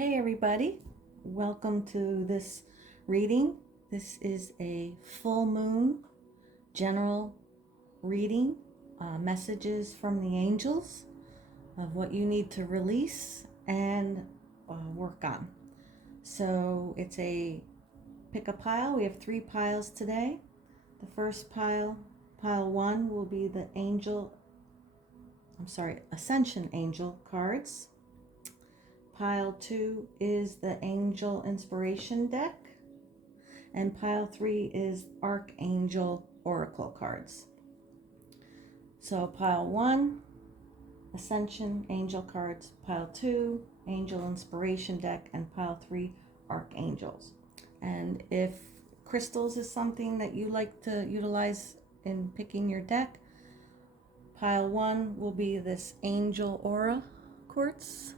Hey everybody, welcome to this reading. This is a full moon general reading, messages from the angels of what you need to release and work on. So it's a pick a pile. We have 3 piles today. The first pile 1, will be the Ascension angel cards. Pile 2 is the Angel Inspiration deck. And pile 3 is Archangel Oracle cards. So pile 1, Ascension Angel cards. Pile 2, Angel Inspiration deck. And pile 3, Archangels. And if crystals is something that you like to utilize in picking your deck, pile 1 will be this Angel Aura Quartz.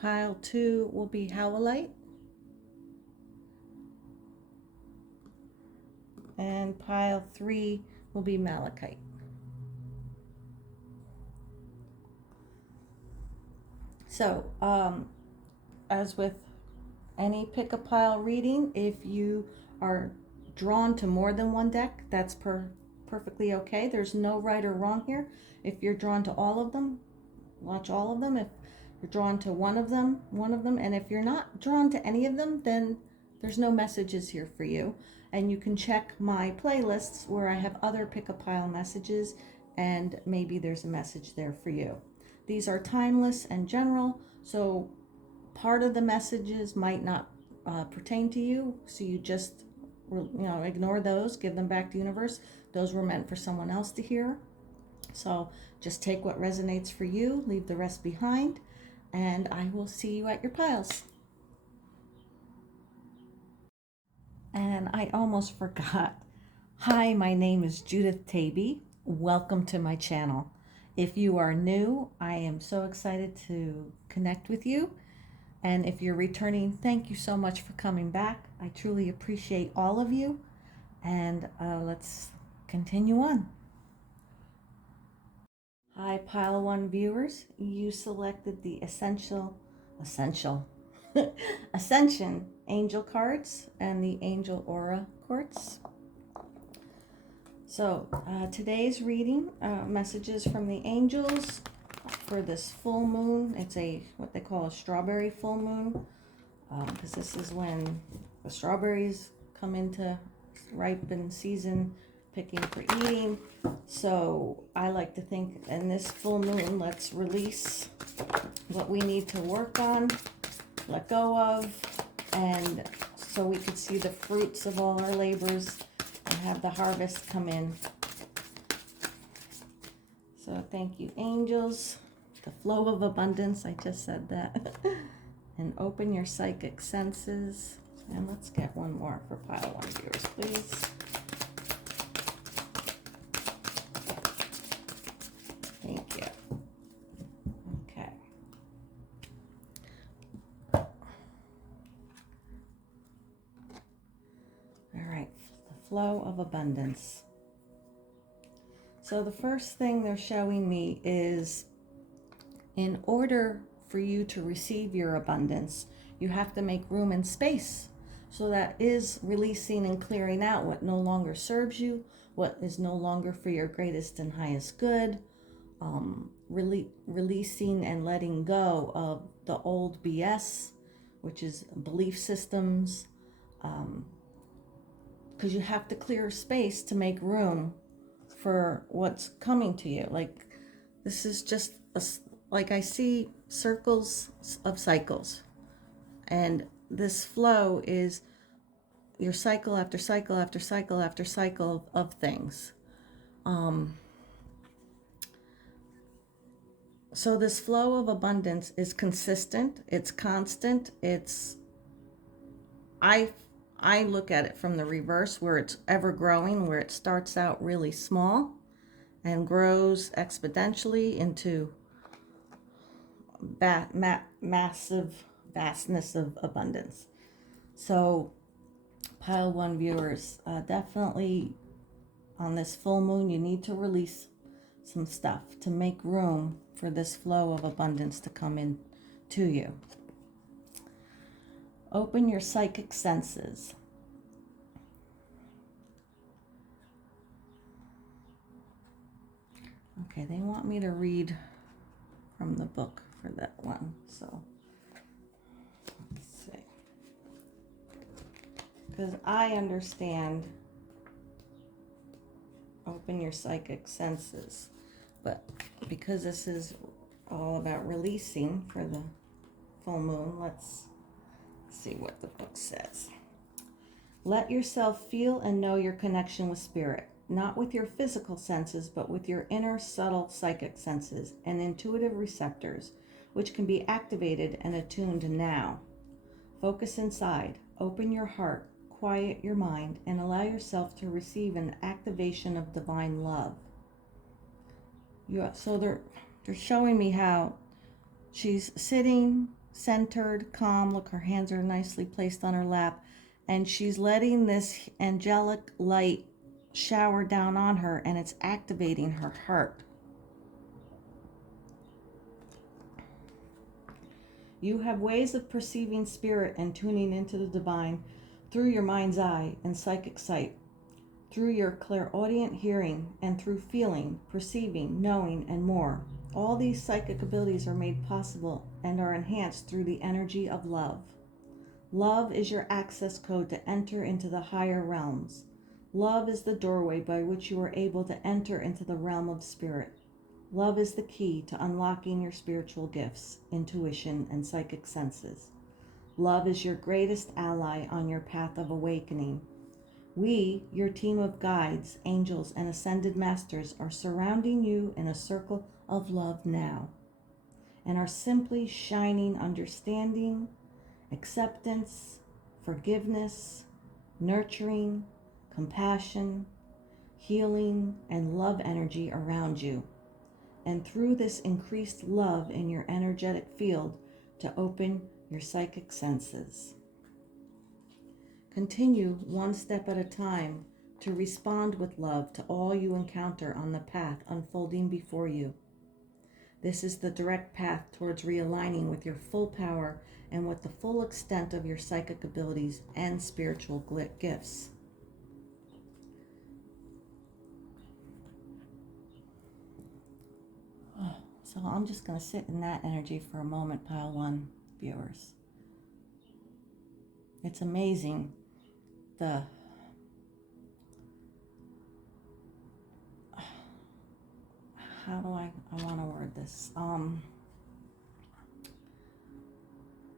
Pile 2 will be Howlite. And pile 3 will be Malachite. So, as with any pick a pile reading, if you are drawn to more than one deck, that's perfectly okay. There's no right or wrong here. If you're drawn to all of them, watch all of them. If you're drawn to one of them, and if you're not drawn to any of them, then there's no messages here for you. And you can check my playlists where I have other pick a pile messages, and maybe there's a message there for you. These are timeless and general, so part of the messages might not pertain to you, so you just ignore those, give them back to the universe. Those were meant for someone else to hear. So just take what resonates for you, leave the rest behind, and I will see you at your piles. And I almost forgot. Hi, my name is Judith Taby. Welcome to my channel. If you are new, I am so excited to connect with you. And if you're returning, thank you so much for coming back. I truly appreciate all of you. And let's continue on. Hi, pile 1 viewers. You selected the Ascension Angel cards and the Angel Aura Quartz. So today's reading, messages from the angels for this full moon. It's what they call a strawberry full moon, because this is when the strawberries come into ripen season, picking for eating. So I like to think in this full moon, let's release what we need to work on, let go of, and so we could see the fruits of all our labors and have the harvest come in. So thank you, angels. The flow of abundance, I just said that. And open your psychic senses. And let's get one more for pile 1 viewers, please. Thank you. Okay. All right, the flow of abundance. So the first thing they're showing me is, in order for you to receive your abundance, you have to make room and space. So that is releasing and clearing out what no longer serves you, what is no longer for your greatest and highest good, releasing and letting go of the old BS, which is belief systems, because you have to clear space to make room for what's coming to you. Like, this is just like I see circles of cycles, and this flow is your cycle after cycle after cycle after cycle of things. So this flow of abundance is consistent, it's constant, I look at it from the reverse, where it's ever growing, where it starts out really small and grows exponentially into massive vastness of abundance. So pile 1 viewers, definitely on this full moon, you need to release some stuff to make room for this flow of abundance to come in to you. Open your psychic senses. Okay, they want me to read from the book for that one, so let's see. Because I understand open your psychic senses, but because this is all about releasing for the full moon, let's see what the book says. Let yourself feel and know your connection with spirit, not with your physical senses, but with your inner subtle psychic senses and intuitive receptors, which can be activated and attuned now. Focus inside, open your heart, quiet your mind, and allow yourself to receive an activation of divine love. So they're showing me how she's sitting centered, calm. Look, her hands are nicely placed on her lap, and she's letting this angelic light shower down on her, and it's activating her heart. You have ways of perceiving spirit and tuning into the divine through your mind's eye and psychic sight, through your clairaudient hearing, and through feeling, perceiving, knowing, and more. All these psychic abilities are made possible and are enhanced through the energy of love. Love is your access code to enter into the higher realms. Love is the doorway by which you are able to enter into the realm of spirit. Love is the key to unlocking your spiritual gifts, intuition, and psychic senses. Love is your greatest ally on your path of awakening. We, your team of guides, angels, and ascended masters, are surrounding you in a circle of love now, and are simply shining understanding, acceptance, forgiveness, nurturing, compassion, healing, and love energy around you. And through this increased love in your energetic field to open your psychic senses. Continue one step at a time to respond with love to all you encounter on the path unfolding before you. This is the direct path towards realigning with your full power and with the full extent of your psychic abilities and spiritual gifts. So I'm just going to sit in that energy for a moment, Pile 1 viewers. It's amazing how do I want to word this?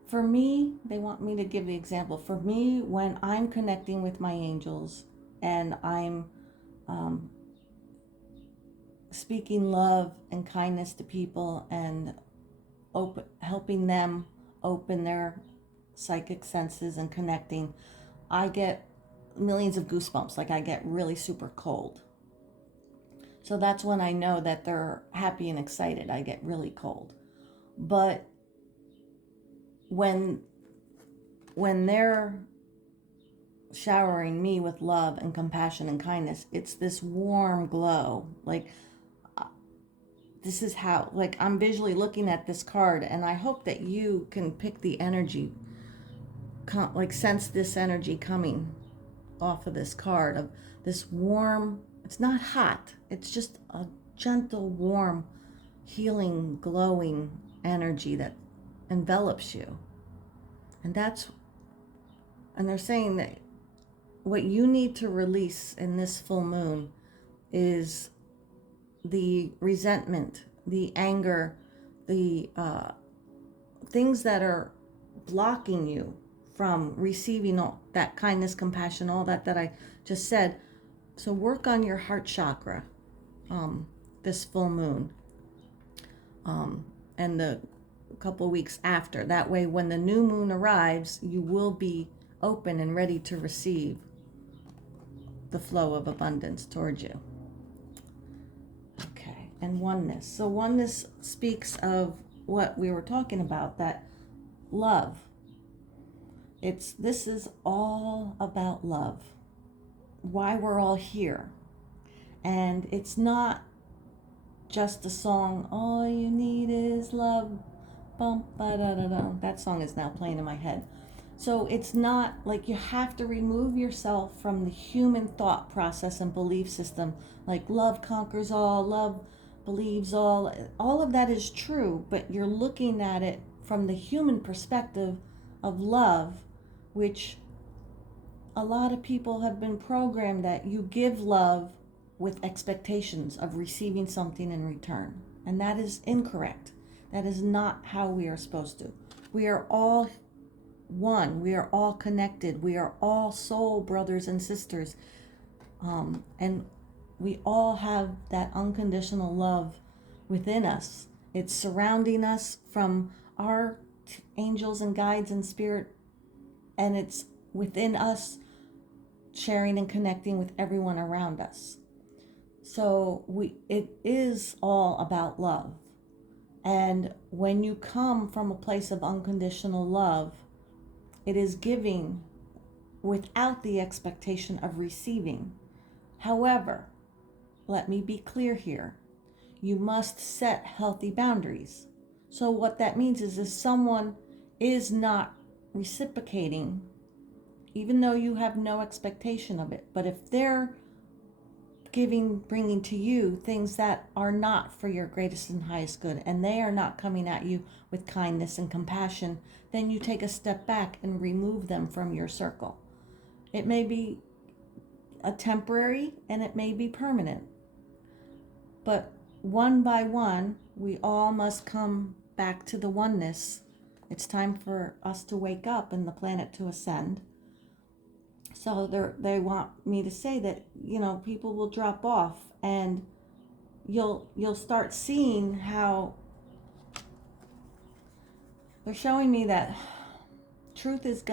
For me, they want me to give the example. For me, when I'm connecting with my angels and I'm speaking love and kindness to people and helping them open their psychic senses and connecting, I get millions of goosebumps. Like I get really super cold. So that's when I know that they're happy and excited. I get really cold. But when they're showering me with love and compassion and kindness, it's this warm glow. Like this is how, like I'm visually looking at this card, and I hope that you can pick the energy, like sense this energy coming off of this card of this warm, it's not hot, it's just a gentle, warm, healing, glowing energy that envelops you. And they're saying that what you need to release in this full moon is the resentment, the anger, the things that are blocking you from receiving all that kindness, compassion, all that I just said. So work on your heart chakra this full moon and the couple weeks after. That way, when the new moon arrives, you will be open and ready to receive the flow of abundance towards you. Okay, and oneness. So oneness speaks of what we were talking about, that love. This is all about love. Why we're all here. And it's not just a song, all you need is love, bum, ba da da da. That song is now playing in my head. So it's not like you have to remove yourself from the human thought process and belief system, like love conquers all, love believes all of that is true, but you're looking at it from the human perspective of love, which a lot of people have been programmed that you give love with expectations of receiving something in return. And that is incorrect. That is not how we are supposed to. We are all one. We are all connected. We are all soul brothers and sisters. And we all have that unconditional love within us. It's surrounding us from our angels and guides and spirit, and it's within us, sharing and connecting with everyone around us. So it is all about love. And when you come from a place of unconditional love, it is giving without the expectation of receiving. However, let me be clear here. You must set healthy boundaries. So what that means is if someone is not reciprocating, even though you have no expectation of it, but if they're bringing to you things that are not for your greatest and highest good, and they are not coming at you with kindness and compassion, then you take a step back and remove them from your circle. It may be a temporary and it may be permanent, but one by one, we all must come back to the oneness. It's time for us to wake up and the planet to ascend. So they want me to say that, people will drop off, and you'll start seeing how they're showing me that truth is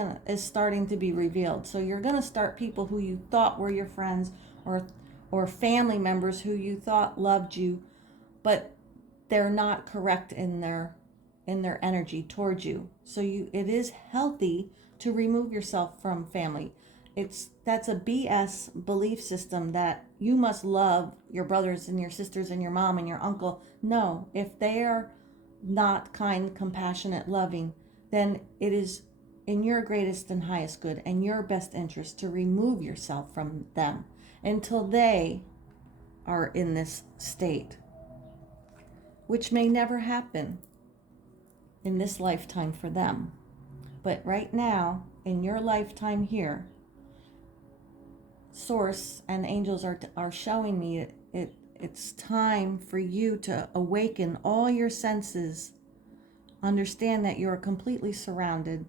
starting to be revealed. So you're gonna start people who you thought were your friends or family members who you thought loved you, but they're not correct in their energy towards you. So it is healthy to remove yourself from family. That's a BS belief system that you must love your brothers and your sisters and your mom and your uncle. No, if they are not kind, compassionate, loving, then it is in your greatest and highest good and your best interest to remove yourself from them until they are in this state, which may never happen in this lifetime for them. But right now, in your lifetime here, Source and angels are showing me it's time for you to awaken all your senses. Understand that you are completely surrounded.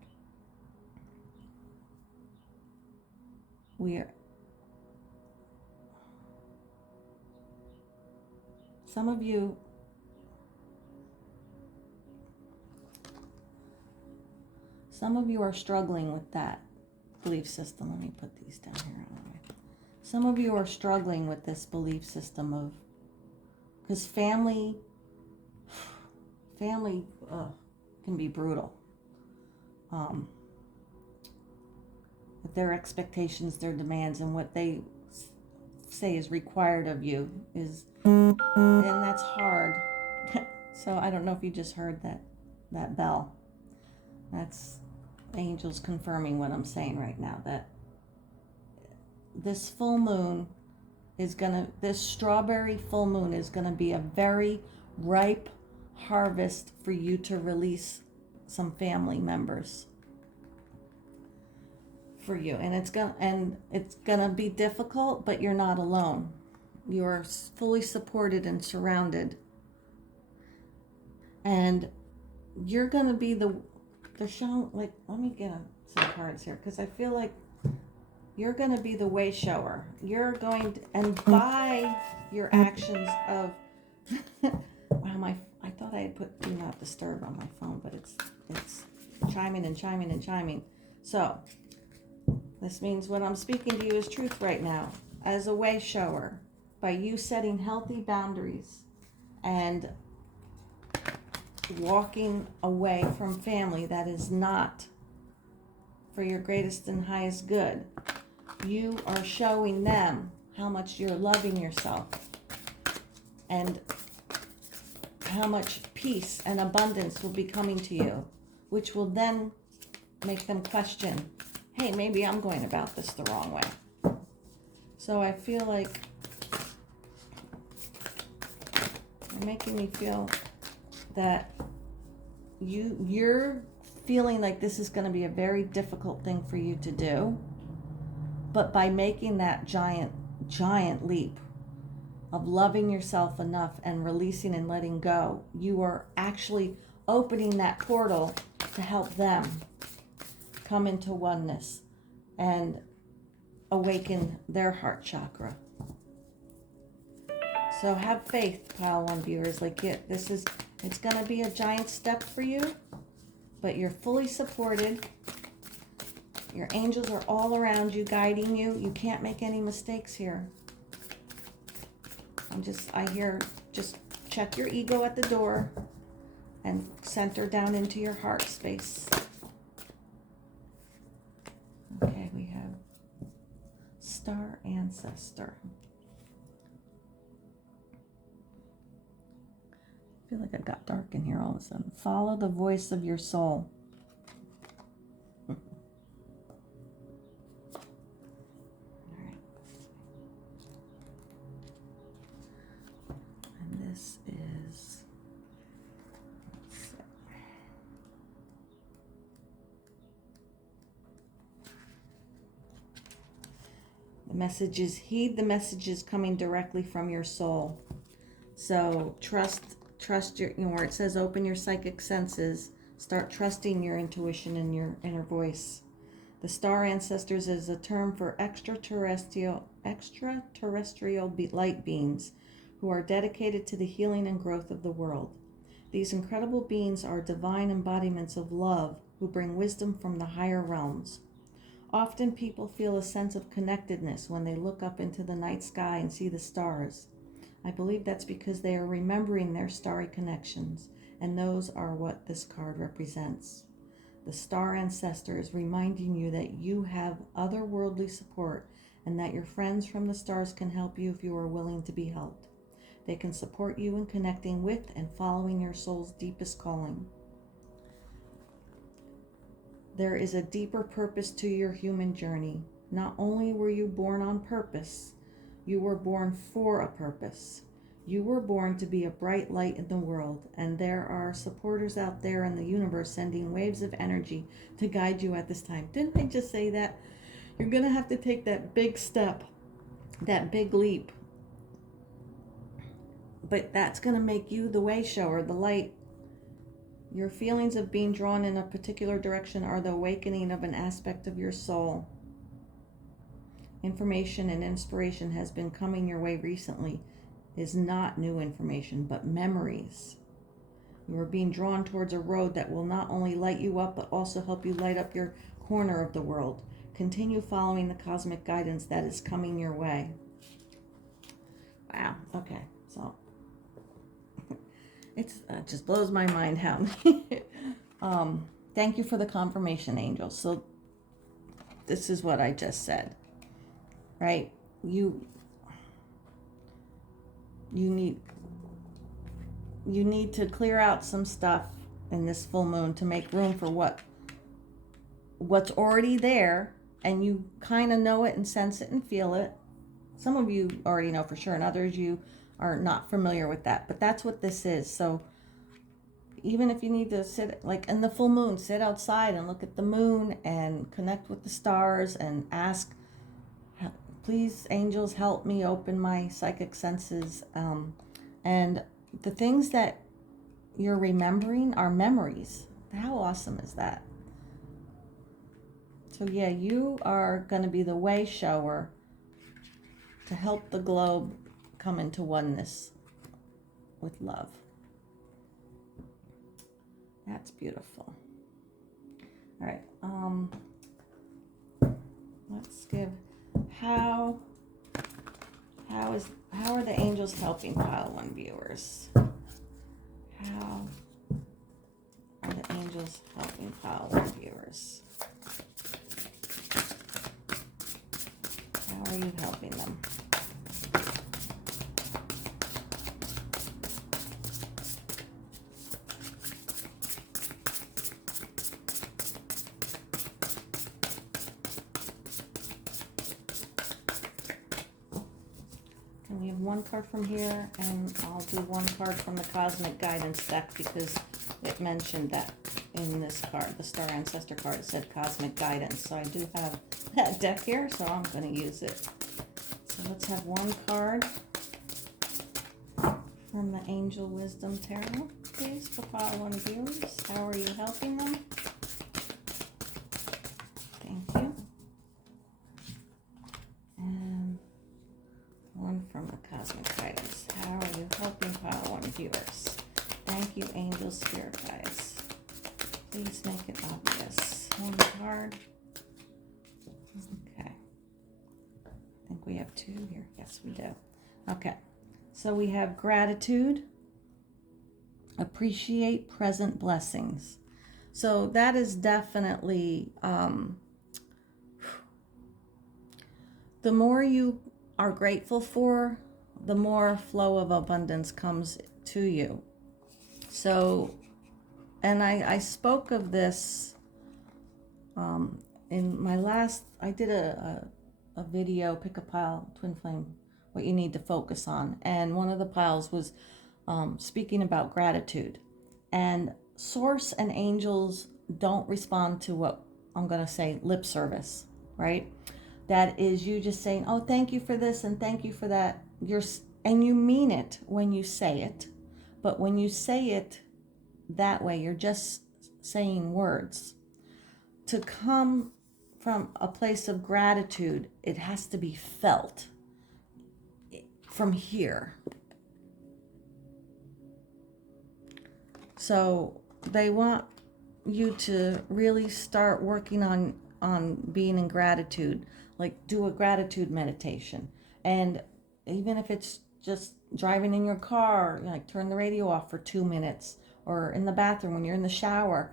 Some of you are struggling with that belief system. Let me put these down here. Some of you are struggling with this belief system because family can be brutal. With their expectations, their demands, and what they say is required of you and that's hard. So I don't know if you just heard that bell. That's angels confirming what I'm saying right now, that this full moon this strawberry full moon is gonna be a very ripe harvest for you to release some family members for you. And it's gonna be difficult, but you're not alone. You're fully supported and surrounded. And you're gonna be they're showing, like, let me get some cards here, because I feel like you're going to be the way shower. You're going to, and by your actions of, wow, I thought I had put do not disturb on my phone, but it's chiming and chiming and chiming. So this means what I'm speaking to you is truth right now. As a way shower, by you setting healthy boundaries and walking away from family that is not for your greatest and highest good, you are showing them how much you're loving yourself. And how much peace and abundance will be coming to you, which will then make them question, hey, maybe I'm going about this the wrong way. So I feel like you're making me feel that you're feeling like this is going to be a very difficult thing for you to do. But by making that giant leap of loving yourself enough and releasing and letting go, you are actually opening that portal to help them come into oneness and awaken their heart chakra. So have faith, Pile 1 viewers. Like, it's going to be a giant step for you, but you're fully supported. Your angels are all around you, guiding you. You can't make any mistakes here. I hear, just check your ego at the door and center down into your heart space. Okay, we have Star Ancestor. I feel like it got dark in here all of a sudden. Follow the voice of your soul. Messages, heed the messages coming directly from your soul. So trust your, where it says open your psychic senses, start trusting your intuition and your inner voice. The star ancestors is a term for extraterrestrial light beings who are dedicated to the healing and growth of the world. These incredible beings are divine embodiments of love who bring wisdom from the higher realms. Often people feel a sense of connectedness when they look up into the night sky and see the stars. I believe that's because they are remembering their starry connections, and those are what this card represents. The star ancestor is reminding you that you have otherworldly support and that your friends from the stars can help you if you are willing to be helped. They can support you in connecting with and following your soul's deepest calling. There is a deeper purpose to your human journey. Not only were you born on purpose, you were born for a purpose. You were born to be a bright light in the world, and there are supporters out there in the universe sending waves of energy to guide you at this time. Didn't I just say that? You're going to have to take that big step, that big leap. But that's going to make you the way shower, the light. Your feelings of being drawn in a particular direction are the awakening of an aspect of your soul. Information and inspiration has been coming your way recently. Is not new information, but memories. You are being drawn towards a road that will not only light you up, but also help you light up your corner of the world. Continue following the cosmic guidance that is coming your way. Wow, okay, so it just blows my mind how thank you for the confirmation, angels. So this is what I just said, right? You need to clear out some stuff in this full moon to make room for what's already there, and you kind of know it and sense it and feel it. Some of you already know for sure, and others you are not familiar with that, but that's what this is. So even if you need to sit, like in the full moon, sit outside and look at the moon and connect with the stars and ask, please, angels, help me open my psychic senses. And the things that you're remembering are memories. How awesome is that? So yeah, you are going to be the way shower to help the globe come into oneness with love. That's beautiful. All right. Let's give how are the angels helping Pile 1 viewers? How are the angels helping Pile 1 viewers? How are you helping them? And we have one card from here, and I'll do one card from the Cosmic Guidance deck because it mentioned that in this card, the Star Ancestor card, it said Cosmic Guidance. So I do have that deck here, so I'm going to use it. So let's have one card from the Angel Wisdom Tarot, please, for pile one viewers. How are you helping them? Thank you. And one from the Cosmic Guidance. How are you helping pile one viewers? Thank you, Angel Spirit Guides. Please make it obvious. One card. Okay. I think we have two here. Yes, we do. Okay. So we have gratitude. Appreciate present blessings. So that is definitely, the more you are grateful for, the more flow of abundance comes to you. So, and I spoke of this in my last, I did a video, pick a pile, twin flame, what you need to focus on. And one of the piles was speaking about gratitude. And source and angels don't respond to what I'm going to say lip service, right? That is you just saying, oh, thank you for this and thank you for that. And you mean it when you say it. But when you say it that way, you're just saying words. To come from a place of gratitude, it has to be felt from here. So they want you to really start working on being in gratitude, like do a gratitude meditation. And even if it's just driving in your car, like turn the radio off for 2 minutes, or in the bathroom when you're in the shower,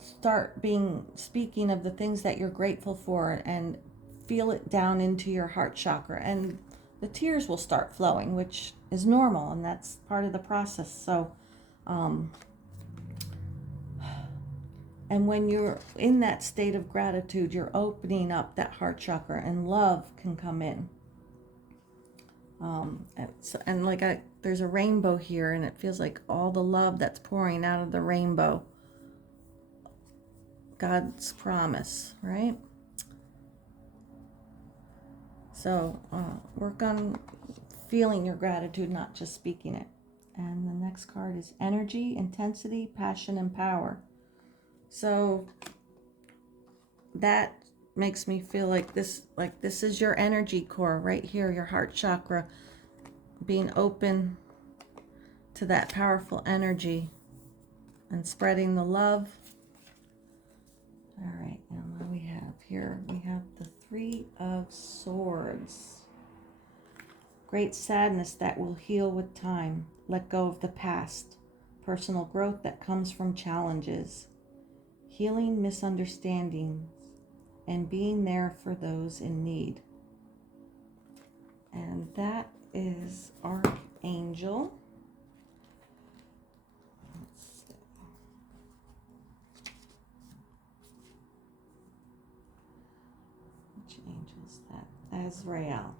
start speaking of the things that you're grateful for and feel it down into your heart chakra, and the tears will start flowing, which is normal, and that's part of the process. So and when you're in that state of gratitude, you're opening up that heart chakra, and love can come in. And like there's a rainbow here, and it feels like all the love that's pouring out of the rainbow, God's promise, right? So work on feeling your gratitude, not just speaking it. And the next card is energy, intensity, passion, and power. So that makes me feel like this is your energy core right here, your heart chakra, being open to that powerful energy and spreading the love. All right, and what do we have here? We have the Three of Swords. Great sadness that will heal with time. Let go of the past. Personal growth that comes from challenges. Healing misunderstandings and being there for those in need. And that is Archangel. Let's see. Which angel is that? Azrael.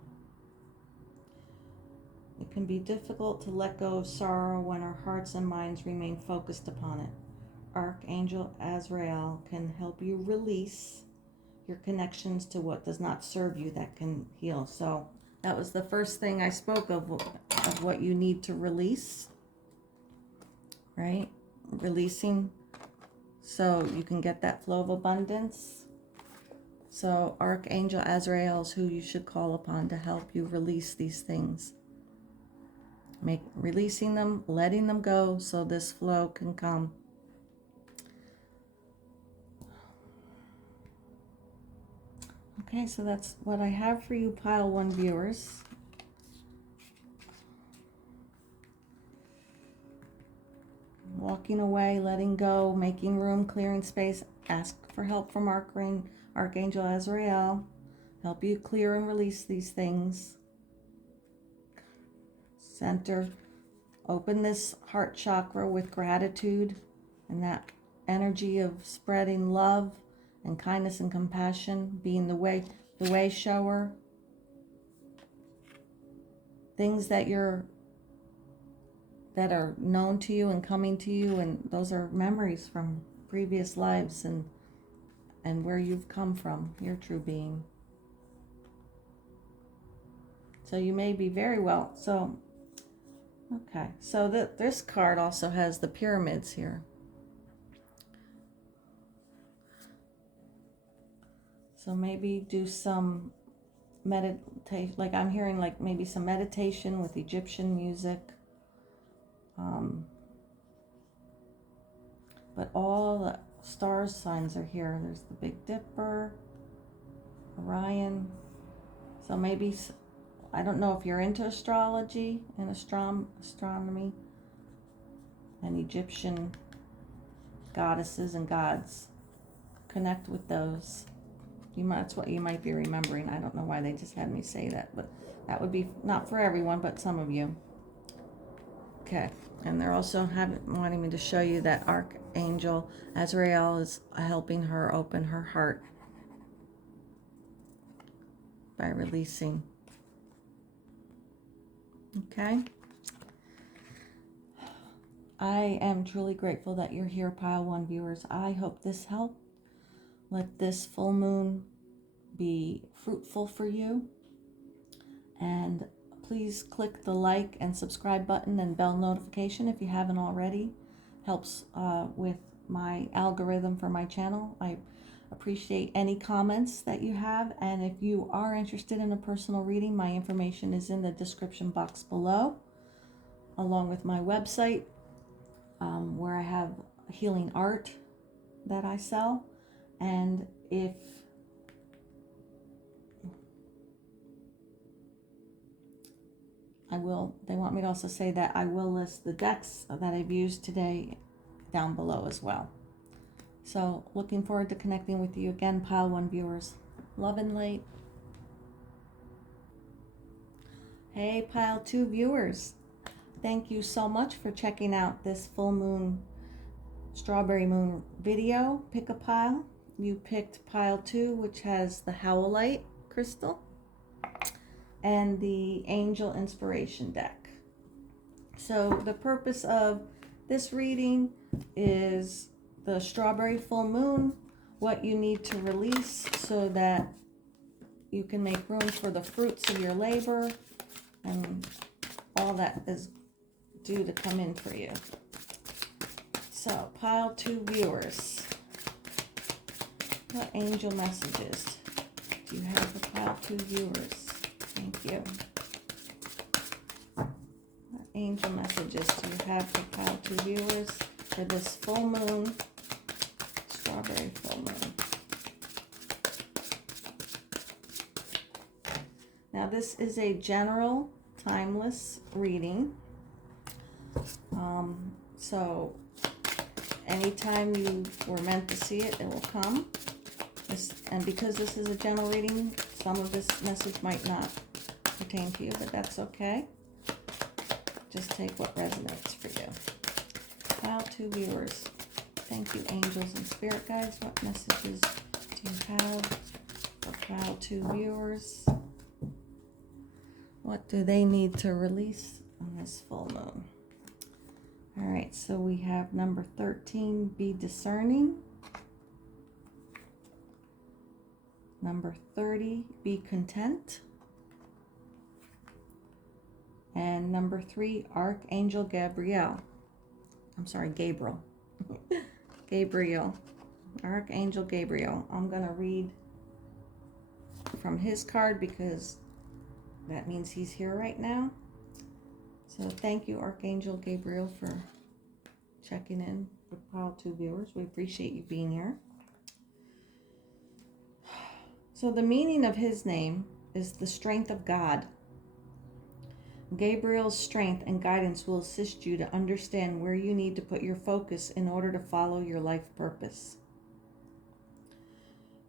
It can be difficult to let go of sorrow when our hearts and minds remain focused upon it. Archangel Azrael can help you release your connections to what does not serve you, that can heal. So that was the first thing I spoke of what you need to release, right? Releasing so you can get that flow of abundance. So Archangel Azrael is who you should call upon to help you release these things. Releasing them, letting them go so this flow can come. Okay, so that's what I have for you, Pile 1 viewers. Walking away, letting go, making room, clearing space. Ask for help from Archangel Azrael. Help you clear and release these things. Center. Open this heart chakra with gratitude and that energy of spreading love and kindness and compassion, being the way shower. things that are known to you and coming to you, and those are memories from previous lives and where you've come from, your true being. So you may be very well. So, okay. So this card also has the pyramids here. So maybe do some meditation, like I'm hearing like maybe some meditation with Egyptian music. But all the star signs are here. There's the Big Dipper, Orion. So maybe, I don't know if you're into astrology and astronomy and Egyptian goddesses and gods. Connect with those. That's what you might be remembering. I don't know why they just had me say that, but that would be not for everyone, but some of you. Okay, and they're also wanting me to show you that Archangel Azrael is helping her open her heart by releasing. Okay. I am truly grateful that you're here, Pile 1 viewers. I hope this helped. Let this full moon be fruitful for you. And please click the like and subscribe button and bell notification if you haven't already. Helps with my algorithm for my channel. I appreciate any comments that you have. And if you are interested in a personal reading, my information is in the description box below, along with my website, where I have healing art that I sell. And if they want me to also say that I will list the decks that I've used today down below as well. So looking forward to connecting with you again, Pile 1 viewers. Love and light. Hey, Pile 2 viewers. Thank you so much for checking out this full moon, strawberry moon video. Pick a pile. You picked Pile 2, which has the Howlite crystal and the Angel Inspiration deck. So the purpose of this reading is the strawberry full moon, what you need to release so that you can make room for the fruits of your labor and all that is due to come in for you. So, Pile 2 viewers, what angel messages do you have for Pile 2 viewers? Thank you. What angel messages do you have for Pile 2 viewers for this full moon, strawberry full moon? Now this is a general, timeless reading. So anytime you were meant to see it, it will come. And because this is a general reading, some of this message might not pertain to you, but that's okay. Just take what resonates for you. Pile 2 viewers, thank you, angels and spirit guides. What messages do you have for Pile 2 viewers? What do they need to release on this full moon? All right, so we have number 13, be discerning. Number 30, be content. And number 3, Archangel Gabriel. Gabriel. Gabriel. Archangel Gabriel. I'm going to read from his card because that means he's here right now. So thank you, Archangel Gabriel, for checking in with Pile 2 viewers. We appreciate you being here. So the meaning of his name is the strength of God. Gabriel's strength and guidance will assist you to understand where you need to put your focus in order to follow your life purpose.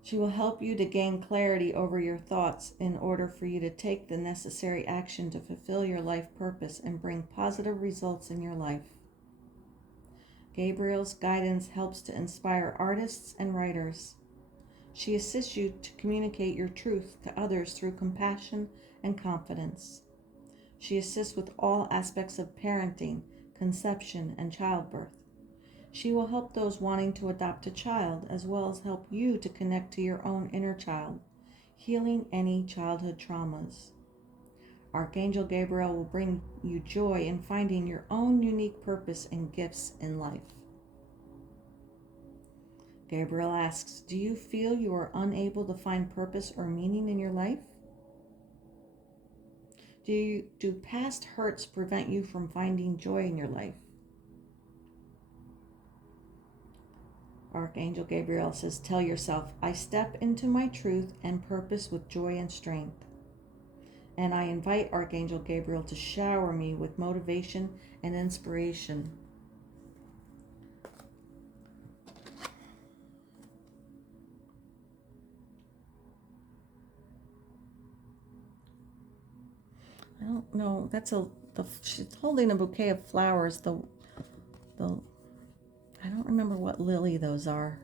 She will help you to gain clarity over your thoughts in order for you to take the necessary action to fulfill your life purpose and bring positive results in your life. Gabriel's guidance helps to inspire artists and writers. She assists you to communicate your truth to others through compassion and confidence. She assists with all aspects of parenting, conception, and childbirth. She will help those wanting to adopt a child, as well as help you to connect to your own inner child, healing any childhood traumas. Archangel Gabriel will bring you joy in finding your own unique purpose and gifts in life. Gabriel asks, do you feel you are unable to find purpose or meaning in your life? Do past hurts prevent you from finding joy in your life? Archangel Gabriel says, tell yourself, I step into my truth and purpose with joy and strength. And I invite Archangel Gabriel to shower me with motivation and inspiration. I don't know. She's holding a bouquet of flowers. I don't remember what lily those are.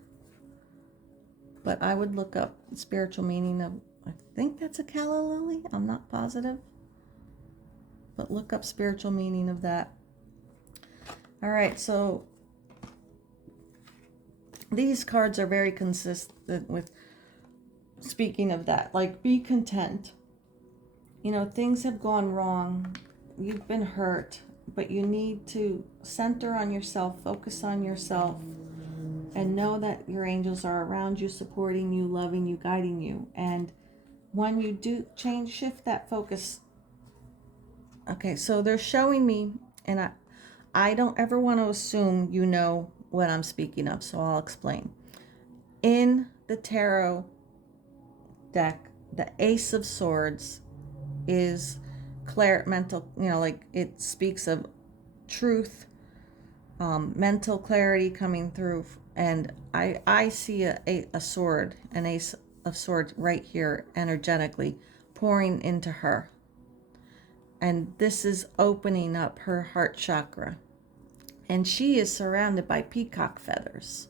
But I would look up the spiritual meaning of, I think that's a calla lily. I'm not positive. But look up spiritual meaning of that. All right, so these cards are very consistent with speaking of that. Like, be content. You know, things have gone wrong. You've been hurt, but you need to center on yourself, focus on yourself, and know that your angels are around you, supporting you, loving you, guiding you. And when you do shift that focus. Okay, so they're showing me, and I don't ever want to assume you know what I'm speaking of, so I'll explain. In the tarot deck, the Ace of Swords is mental, like it speaks of truth, mental clarity coming through. And I see a sword, an Ace of Swords right here energetically pouring into her. And this is opening up her heart chakra. And she is surrounded by peacock feathers.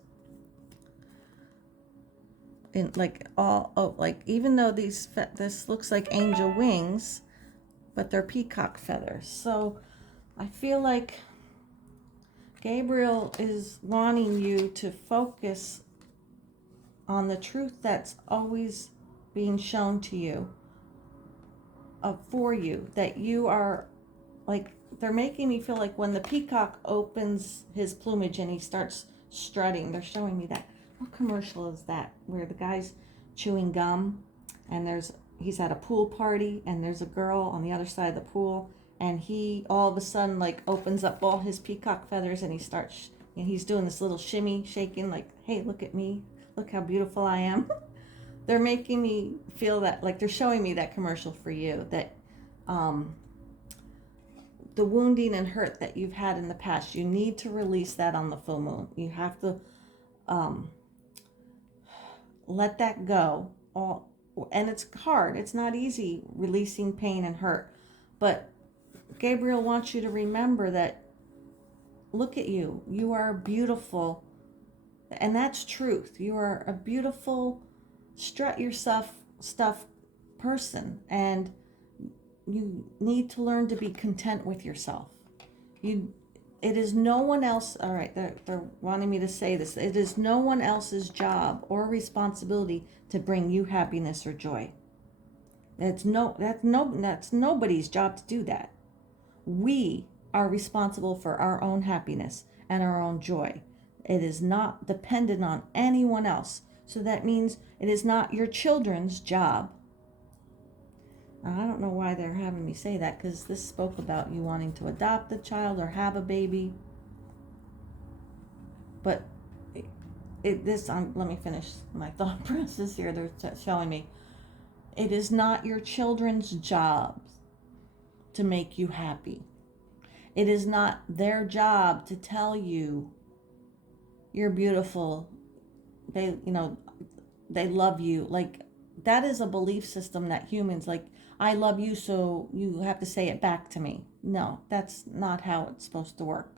And even though this looks like angel wings, but they're peacock feathers. So I feel like Gabriel is wanting you to focus on the truth that's always being shown to you, for you, that you are, like, they're making me feel like when the peacock opens his plumage and he starts strutting, they're showing me that. What commercial is that? Where the guy's chewing gum and he's at a pool party and there's a girl on the other side of the pool, and he all of a sudden like opens up all his peacock feathers and he starts, he's doing this little shimmy, shaking like, hey, look at me. Look how beautiful I am. They're making me feel that, like, they're showing me that commercial for you, that the wounding and hurt that you've had in the past, you need to release that on the full moon. You have to let that go. And it's hard. It's not easy releasing pain and hurt. But Gabriel wants you to remember that, look at you. You are beautiful. And that's truth. You are a beautiful, strut yourself stuff person. And you need to learn to be content with yourself. It is no one else. All right, they're wanting me to say this. It is no one else's job or responsibility to bring you happiness or joy. That's nobody's job to do that. We are responsible for our own happiness and our own joy. It is not dependent on anyone else. So that means it is not your children's job. I don't know why they're having me say that, because this spoke about you wanting to adopt a child or have a baby. But let me finish my thought process here. They're showing me it is not your children's job to make you happy. It is not their job to tell you you're beautiful. They love you. Like, that is a belief system that humans, like, I love you, so you have to say it back to me. No, that's not how it's supposed to work.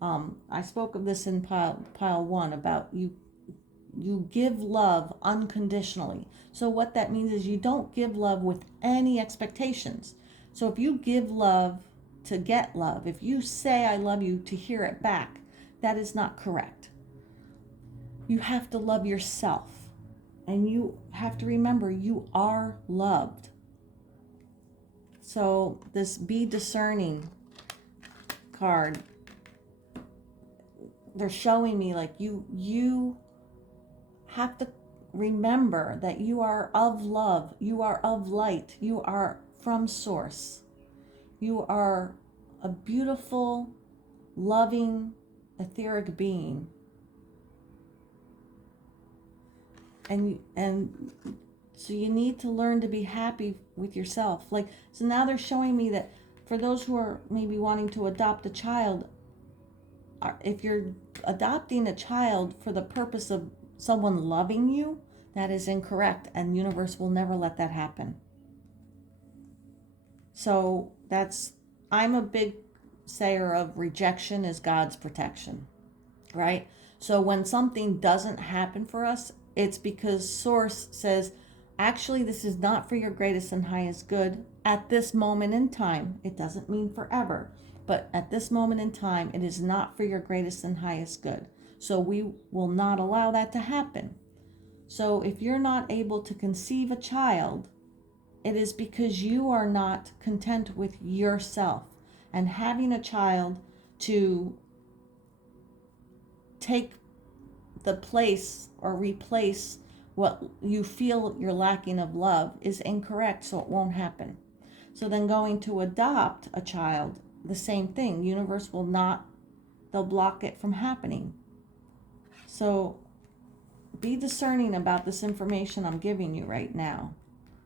I spoke of this in pile 1 about you give love unconditionally. So what that means is you don't give love with any expectations. So if you give love to get love, if you say I love you to hear it back, that is not correct. You have to love yourself. And you have to remember you are loved. So this be discerning card, they're showing me like you have to remember that you are of love, you are of light, you are from source. You are a beautiful, loving, etheric being. And so you need to learn to be happy with yourself. Like, so now they're showing me that for those who are maybe wanting to adopt a child, if you're adopting a child for the purpose of someone loving you, that is incorrect, and the universe will never let that happen. So I'm a big sayer of rejection is God's protection, right? So when something doesn't happen for us, it's because source says, actually, this is not for your greatest and highest good at this moment in time. It doesn't mean forever, but at this moment in time, it is not for your greatest and highest good. So we will not allow that to happen. So if you're not able to conceive a child, it is because you are not content with yourself. And having a child to take the place or replace what you feel you're lacking of love is incorrect, so it won't happen. So then going to adopt a child, the same thing. Universe will not, they'll block it from happening. So be discerning about this information I'm giving you right now.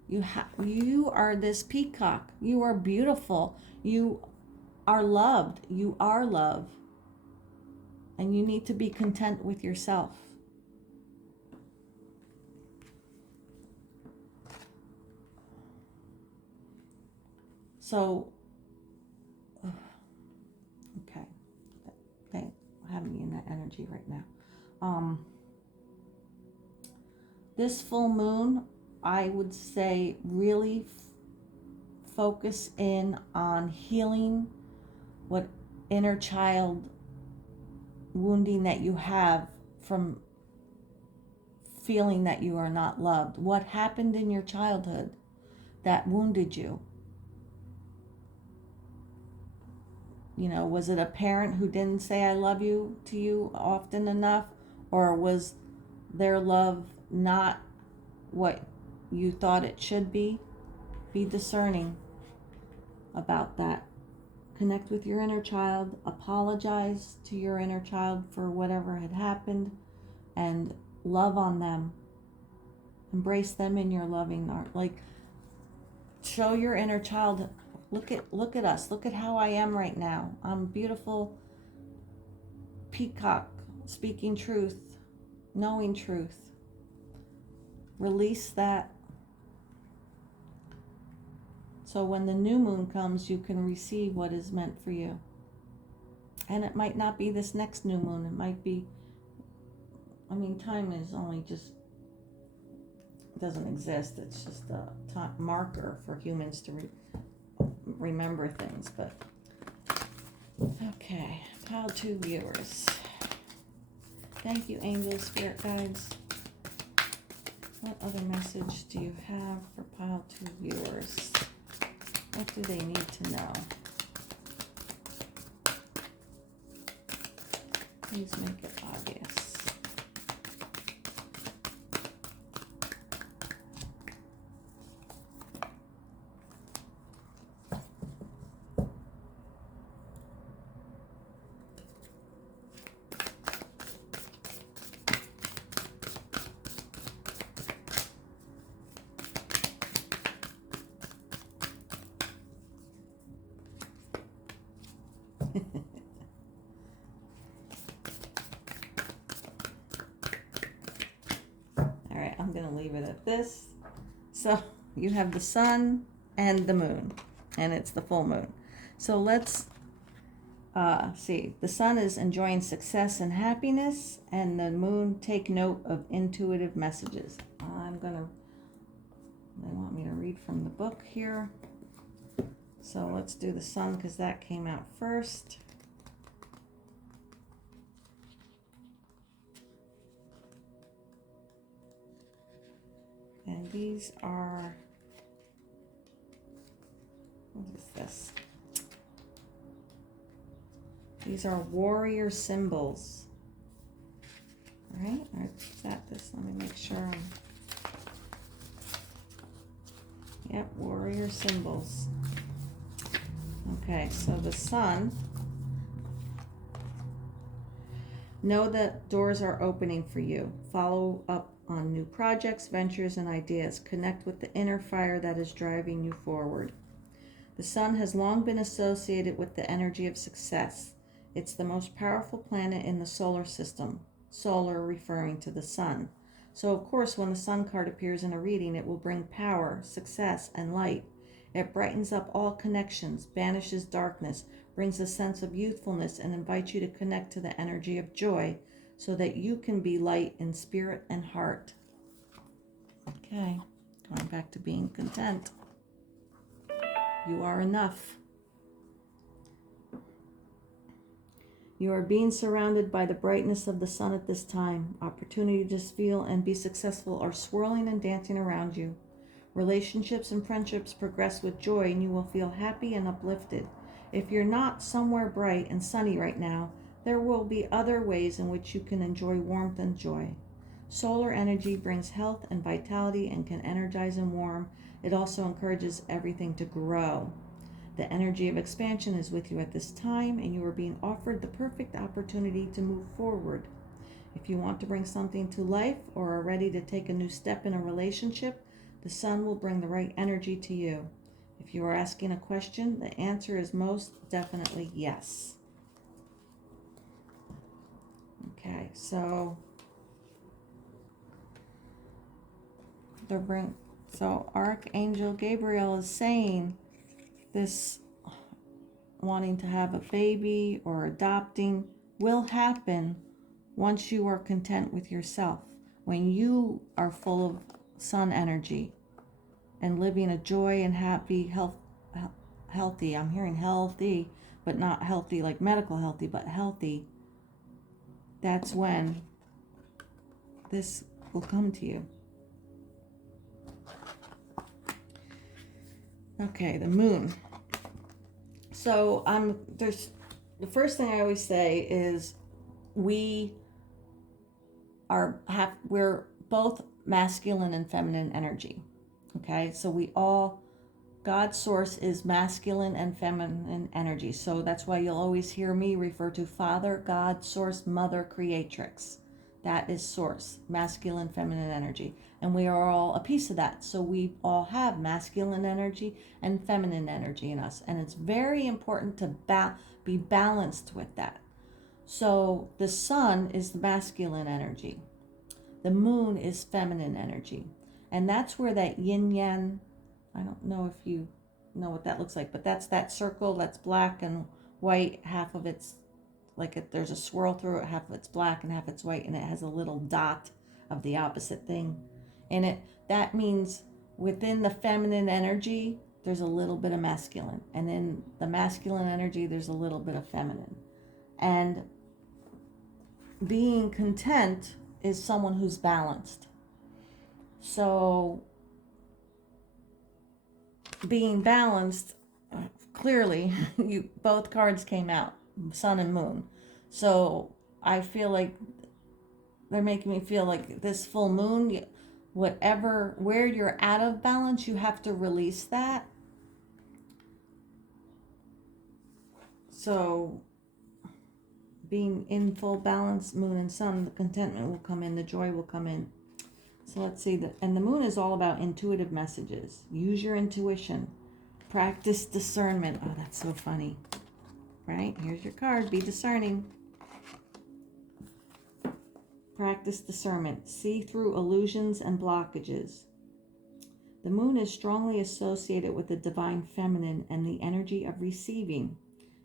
You are this peacock. You are beautiful. You are loved. You are love. And you need to be content with yourself. So, okay. They have me in that energy right now. This full moon, I would say really focus in on healing what inner child wounding that you have from feeling that you are not loved. What happened in your childhood that wounded you? You know, was it a parent who didn't say I love you to you often enough? Or was their love not what you thought it should be? Be discerning about that. Connect with your inner child. Apologize to your inner child for whatever had happened. And love on them. Embrace them in your loving art. Like, show your inner child, look at us. Look at how I am right now. I'm beautiful peacock, speaking truth, knowing truth. Release that. So when the new moon comes, you can receive what is meant for you. And it might not be this next new moon. It might be, time is only just, doesn't exist. It's just a marker for humans to remember things. But okay, pile 2 viewers. Thank you, angels, spirit guides. What other message do you have for pile 2 viewers? What do they need to know? Please make it obvious. I'm going to leave it at this. So you have the sun and the moon, and it's the full moon. So let's see. The sun is enjoying success and happiness, and the moon, take note of intuitive messages. They want me to read from the book here. So let's do the sun because that came out first. And these are, what is this? These are warrior symbols. All right, I've got this. Let me make sure I'm, yep, warrior symbols. Okay, so the sun. Know that doors are opening for you. Follow up on new projects, ventures, and ideas. Connect with the inner fire that is driving you forward. The sun has long been associated with the energy of success. It's the most powerful planet in the solar system. Solar referring to the sun. So of course, when the sun card appears in a reading, it will bring power, success, and light. It brightens up all connections, banishes darkness, brings a sense of youthfulness, and invites you to connect to the energy of joy so that you can be light in spirit and heart. Okay, going back to being content. You are enough. You are being surrounded by the brightness of the sun at this time. Opportunity to feel and be successful are swirling and dancing around you. Relationships and friendships progress with joy, and you will feel happy and uplifted. If you're not somewhere bright and sunny right now, there will be other ways in which you can enjoy warmth and joy. Solar energy brings health and vitality and can energize and warm. It also encourages everything to grow. The energy of expansion is with you at this time, and you are being offered the perfect opportunity to move forward. If you want to bring something to life or are ready to take a new step in a relationship, the sun will bring the right energy to you. If you are asking a question, the answer is most definitely yes. Okay, so Archangel Gabriel is saying this wanting to have a baby or adopting will happen once you are content with yourself. When you are full of sun energy and living a joy and happy, healthy, I'm hearing healthy, but not healthy like medical healthy, but healthy, that's when this will come to you. Okay, the moon. So the first thing I always say is we're both masculine and feminine energy. Okay, so God's source is masculine and feminine energy. So that's why you'll always hear me refer to Father, God, Source, Mother, Creatrix. That is source, masculine, feminine energy. And we are all a piece of that. So we all have masculine energy and feminine energy in us. And it's very important to be balanced with that. So the sun is the masculine energy. The moon is feminine energy. And that's where that yin yang, I don't know if you know what that looks like, but that's that circle that's black and white. Half of it's there's a swirl through it, half of it's black and half it's white, and it has a little dot of the opposite thing in it. That means within the feminine energy, there's a little bit of masculine, and in the masculine energy, there's a little bit of feminine. And being content is someone who's balanced. So being balanced, clearly, both cards came out, sun and moon. So I feel like they're making me feel like this full moon, where you're out of balance, you have to release that. So being in full balance, moon and sun, the contentment will come in, the joy will come in. So let's see, and the moon is all about intuitive messages. Use your intuition. Practice discernment. Oh, that's so funny. Right? Here's your card. Be discerning. Practice discernment. See through illusions and blockages. The moon is strongly associated with the divine feminine and the energy of receiving.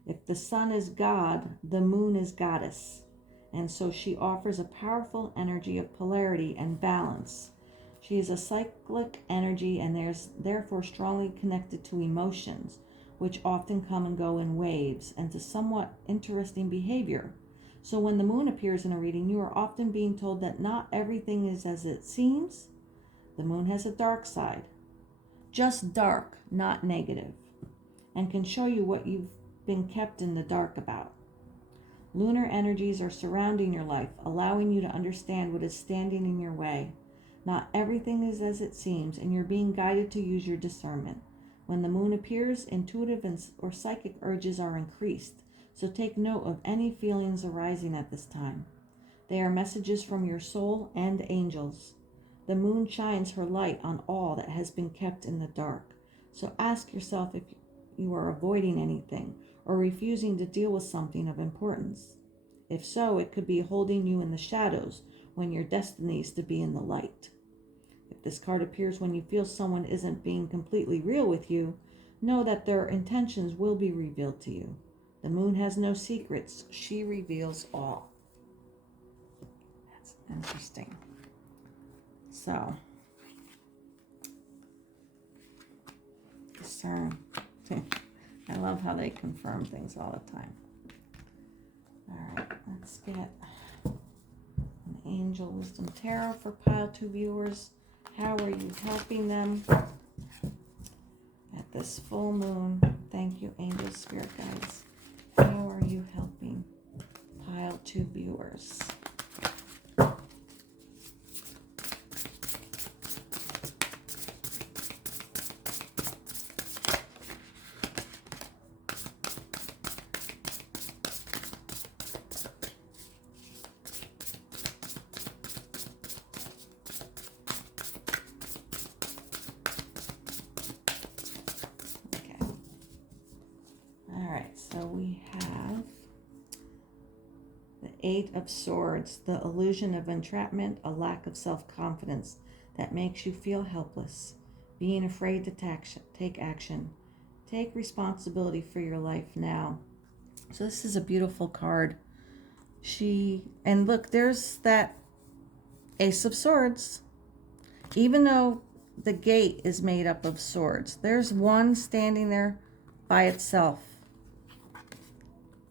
If the sun is God, the moon is goddess. And so she offers a powerful energy of polarity and balance. She is a cyclic energy and there's therefore strongly connected to emotions. which often come and go in waves, and to somewhat interesting behavior. So when the moon appears in a reading, you are often being told that not everything is as it seems. The moon has a dark side, just dark, not negative, and can show you what you've been kept in the dark about. Lunar energies are surrounding your life, allowing you to understand what is standing in your way. Not everything is as it seems, and you're being guided to use your discernment. When the moon appears, intuitive or psychic urges are increased, so take note of any feelings arising at this time. They are messages from your soul and angels. The moon shines her light on all that has been kept in the dark. So ask yourself if you are avoiding anything or refusing to deal with something of importance. If so, it could be holding you in the shadows when your destiny is to be in the light. If this card appears when you feel someone isn't being completely real with you, know that their intentions will be revealed to you. The moon has no secrets. She reveals all. That's interesting. So, discern. I love how they confirm things all the time. All right, let's get an Angel Wisdom Tarot for Pile 2 viewers. How are you helping them at this full moon? Thank you, Angel Spirit Guides. How are you helping Pile 2 viewers? So we have the Eight of Swords, the illusion of entrapment, a lack of self-confidence that makes you feel helpless, being afraid to take action. Take responsibility for your life now. So this is a beautiful card. And look, there's that Ace of Swords. Even though the gate is made up of swords, there's one standing there by itself.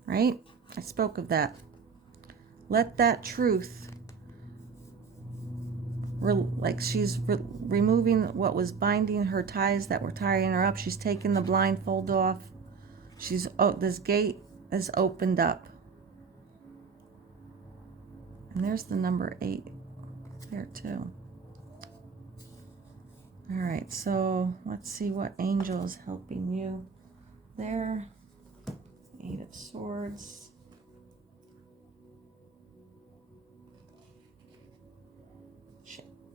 Right? I spoke of that. Let that truth, like she's removing what was binding her ties that were tying her up. She's taking the blindfold off. This gate is opened up. And there's the number 8 there too. All right, so let's see what angel is helping you there. 8 of Swords.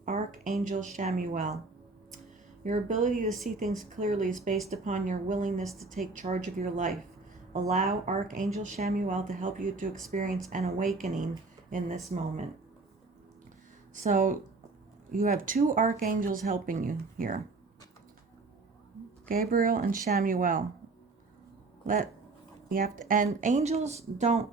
Archangel Shamuel. Your ability to see things clearly is based upon your willingness to take charge of your life. Allow Archangel Shamuel to help you to experience an awakening in this moment. So you have 2 archangels helping you here. Gabriel and Shamuel. And angels don't,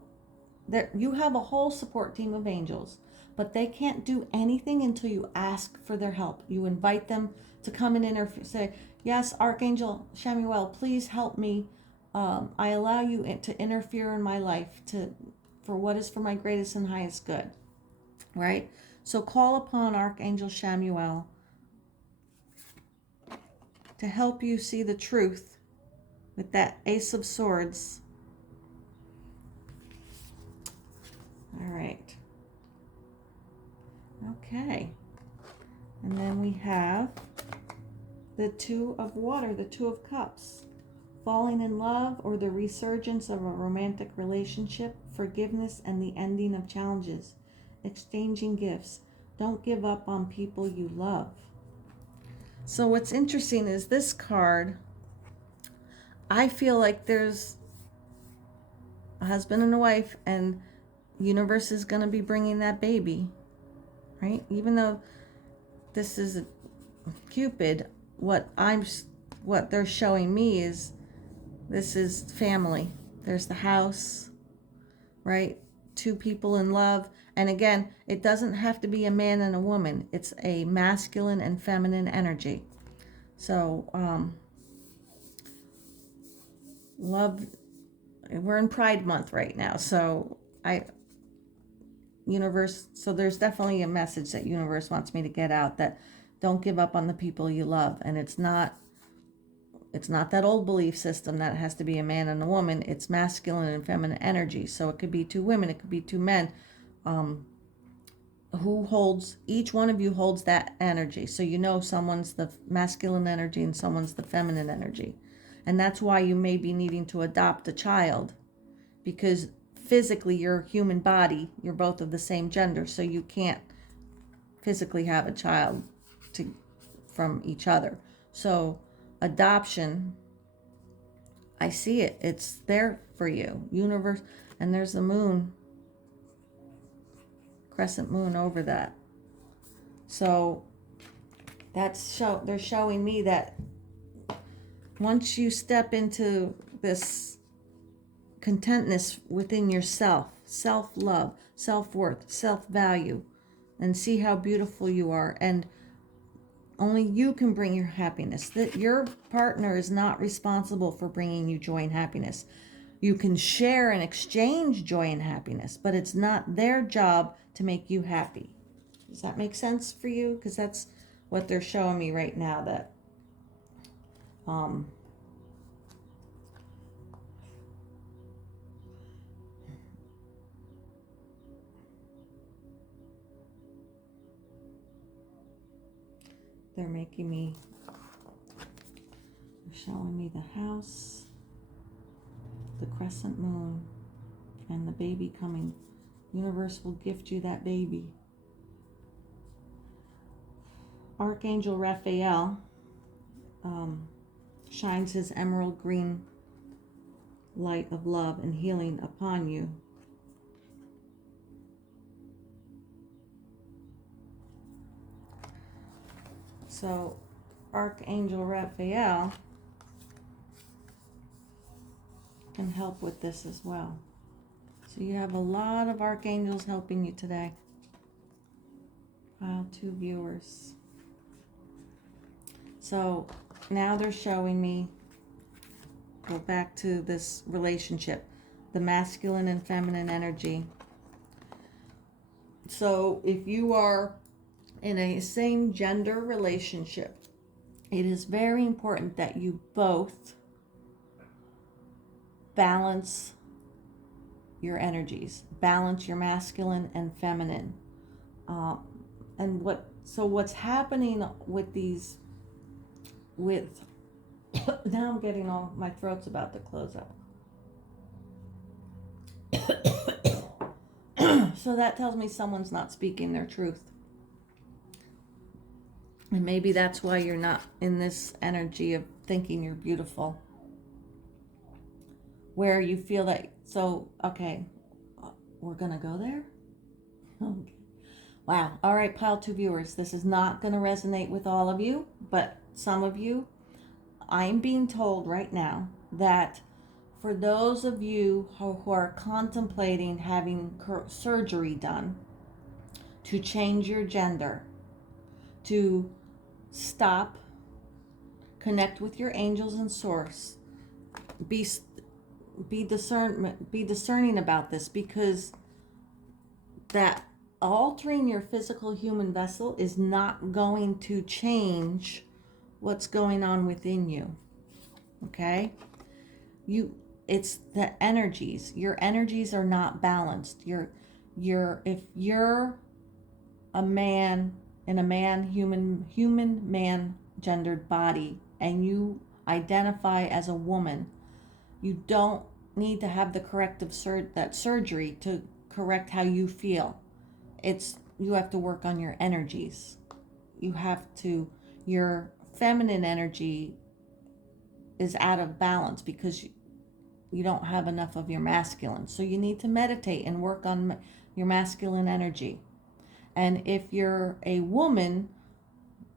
you have a whole support team of angels, but they can't do anything until you ask for their help. You invite them to come and interfere. Say, yes, Archangel Shamuel, please help me. I allow you to interfere in my life for what is for my greatest and highest good. Right? So call upon Archangel Shamuel to help you see the truth with that Ace of Swords. All right. Okay. And then we have the 2 of Water, the 2 of Cups. Falling in love or the resurgence of a romantic relationship, forgiveness and the ending of challenges, exchanging gifts. Don't give up on people you love. So what's interesting is this card, I feel like there's a husband and a wife, and universe is going to be bringing that baby, right? Even though this is a Cupid, what they're showing me is this is family. There's the house, right? 2 people in love. And again, it doesn't have to be a man and a woman. It's a masculine and feminine energy. So, love, we're in Pride Month right now, so universe, so there's definitely a message that universe wants me to get out, that don't give up on the people you love. And it's not that old belief system that it has to be a man and a woman. It's masculine and feminine energy. So it could be two women, it could be two men. Each one of you holds that energy. So you know someone's the masculine energy and someone's the feminine energy. And that's why you may be needing to adopt a child, because physically your human body, you're both of the same gender, so you can't physically have a child from each other. So adoption, I see it. It's there for you. Universe, and there's the moon, crescent moon over that. So they're showing me that once you step into this contentness within yourself, self-love, self-worth, self-value, and see how beautiful you are, and only you can bring your happiness. That your partner is not responsible for bringing you joy and happiness. You can share and exchange joy and happiness, but it's not their job to make you happy. Does that make sense for you? Because that's what they're showing me right now, that they're showing me the house, the crescent moon, and the baby coming. Universe will gift you that baby. Archangel Raphael shines his emerald green light of love and healing upon you. So Archangel Raphael can help with this as well. So you have a lot of archangels helping you today. Pile 2 viewers. So now they're showing me, go back to this relationship, the masculine and feminine energy. So if you are in a same gender relationship, it is very important that you both balance your energies, balance your masculine and feminine. And what's happening with these, now I'm getting all, my throat's about to close up. So that tells me someone's not speaking their truth. And maybe that's why you're not in this energy of thinking you're beautiful, where you feel that, okay, we're gonna go there? Okay. Wow. All right, pile 2 viewers. This is not gonna resonate with all of you, but some of you, I'm being told right now that for those of you who are contemplating having surgery done to change your gender, to stop, connect with your angels and source, be discerning about this, because that altering your physical human vessel is not going to change what's going on within you. Okay? It's the energies. Your energies are not balanced. If you're a man in a human man gendered body, and you identify as a woman, you don't need to have the corrective surgery to correct how you feel. You have to work on your energies. Your feminine energy is out of balance because you don't have enough of your masculine. So you need to meditate and work on your masculine energy. And if you're a woman,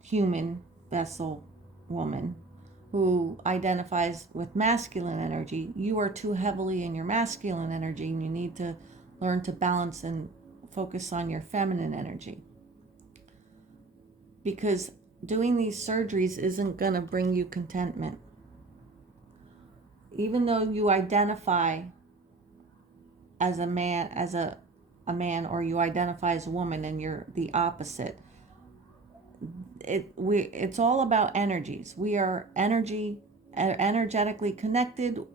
human vessel woman, who identifies with masculine energy, you are too heavily in your masculine energy, and you need to learn to balance and focus on your feminine energy. Because doing these surgeries isn't going to bring you contentment. even though you identify as a man, a man, or you identify as a woman and you're the opposite, it's all about energies. We are energetically connected.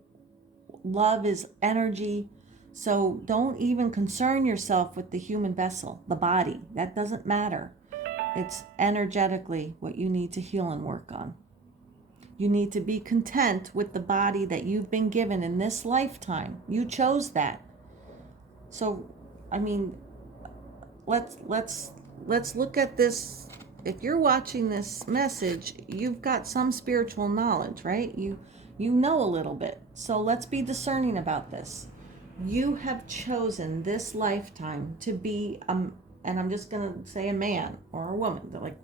Love is energy. So don't even concern yourself with the human vessel, the body. That doesn't matter. It's energetically what you need to heal and work on. You need to be content with the body that you've been given in this lifetime. You chose that. So, I mean, let's look at this. If you're watching this message, you've got some spiritual knowledge, right? You know a little bit. So let's be discerning about this. You have chosen this lifetime to be and I'm just going to say a man or a woman, like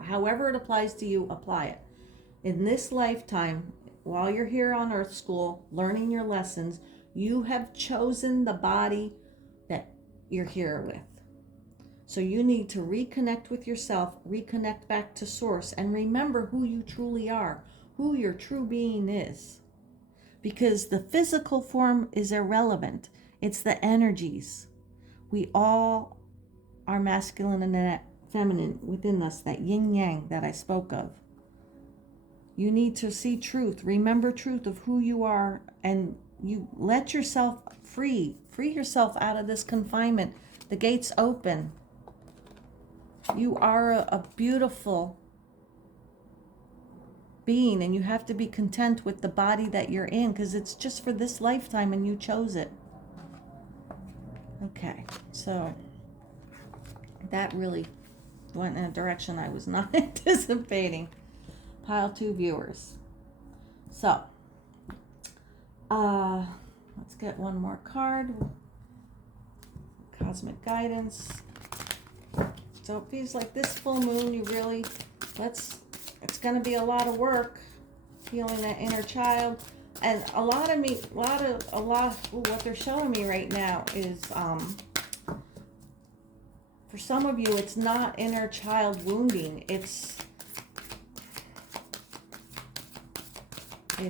however it applies to you, apply it. In this lifetime, while you're here on Earth School, learning your lessons, you have chosen the body that you're here with. So you need to reconnect with yourself, reconnect back to source, and remember who you truly are, who your true being is. Because the physical form is irrelevant. It's the energies. We all are masculine and feminine within us, that yin yang that I spoke of. You need to see truth, remember truth of who you are, and you let yourself free yourself out of this confinement. The gates open. You are a beautiful being, and you have to be content with the body that you're in, because it's just for this lifetime and you chose it. Okay, so that really went in a direction I was not anticipating. Pile 2 viewers. So, let's get one more card. Cosmic guidance. So it feels like this full moon, you really, it's going to be a lot of work healing that inner child. And what they're showing me right now is, for some of you, it's not inner child wounding. It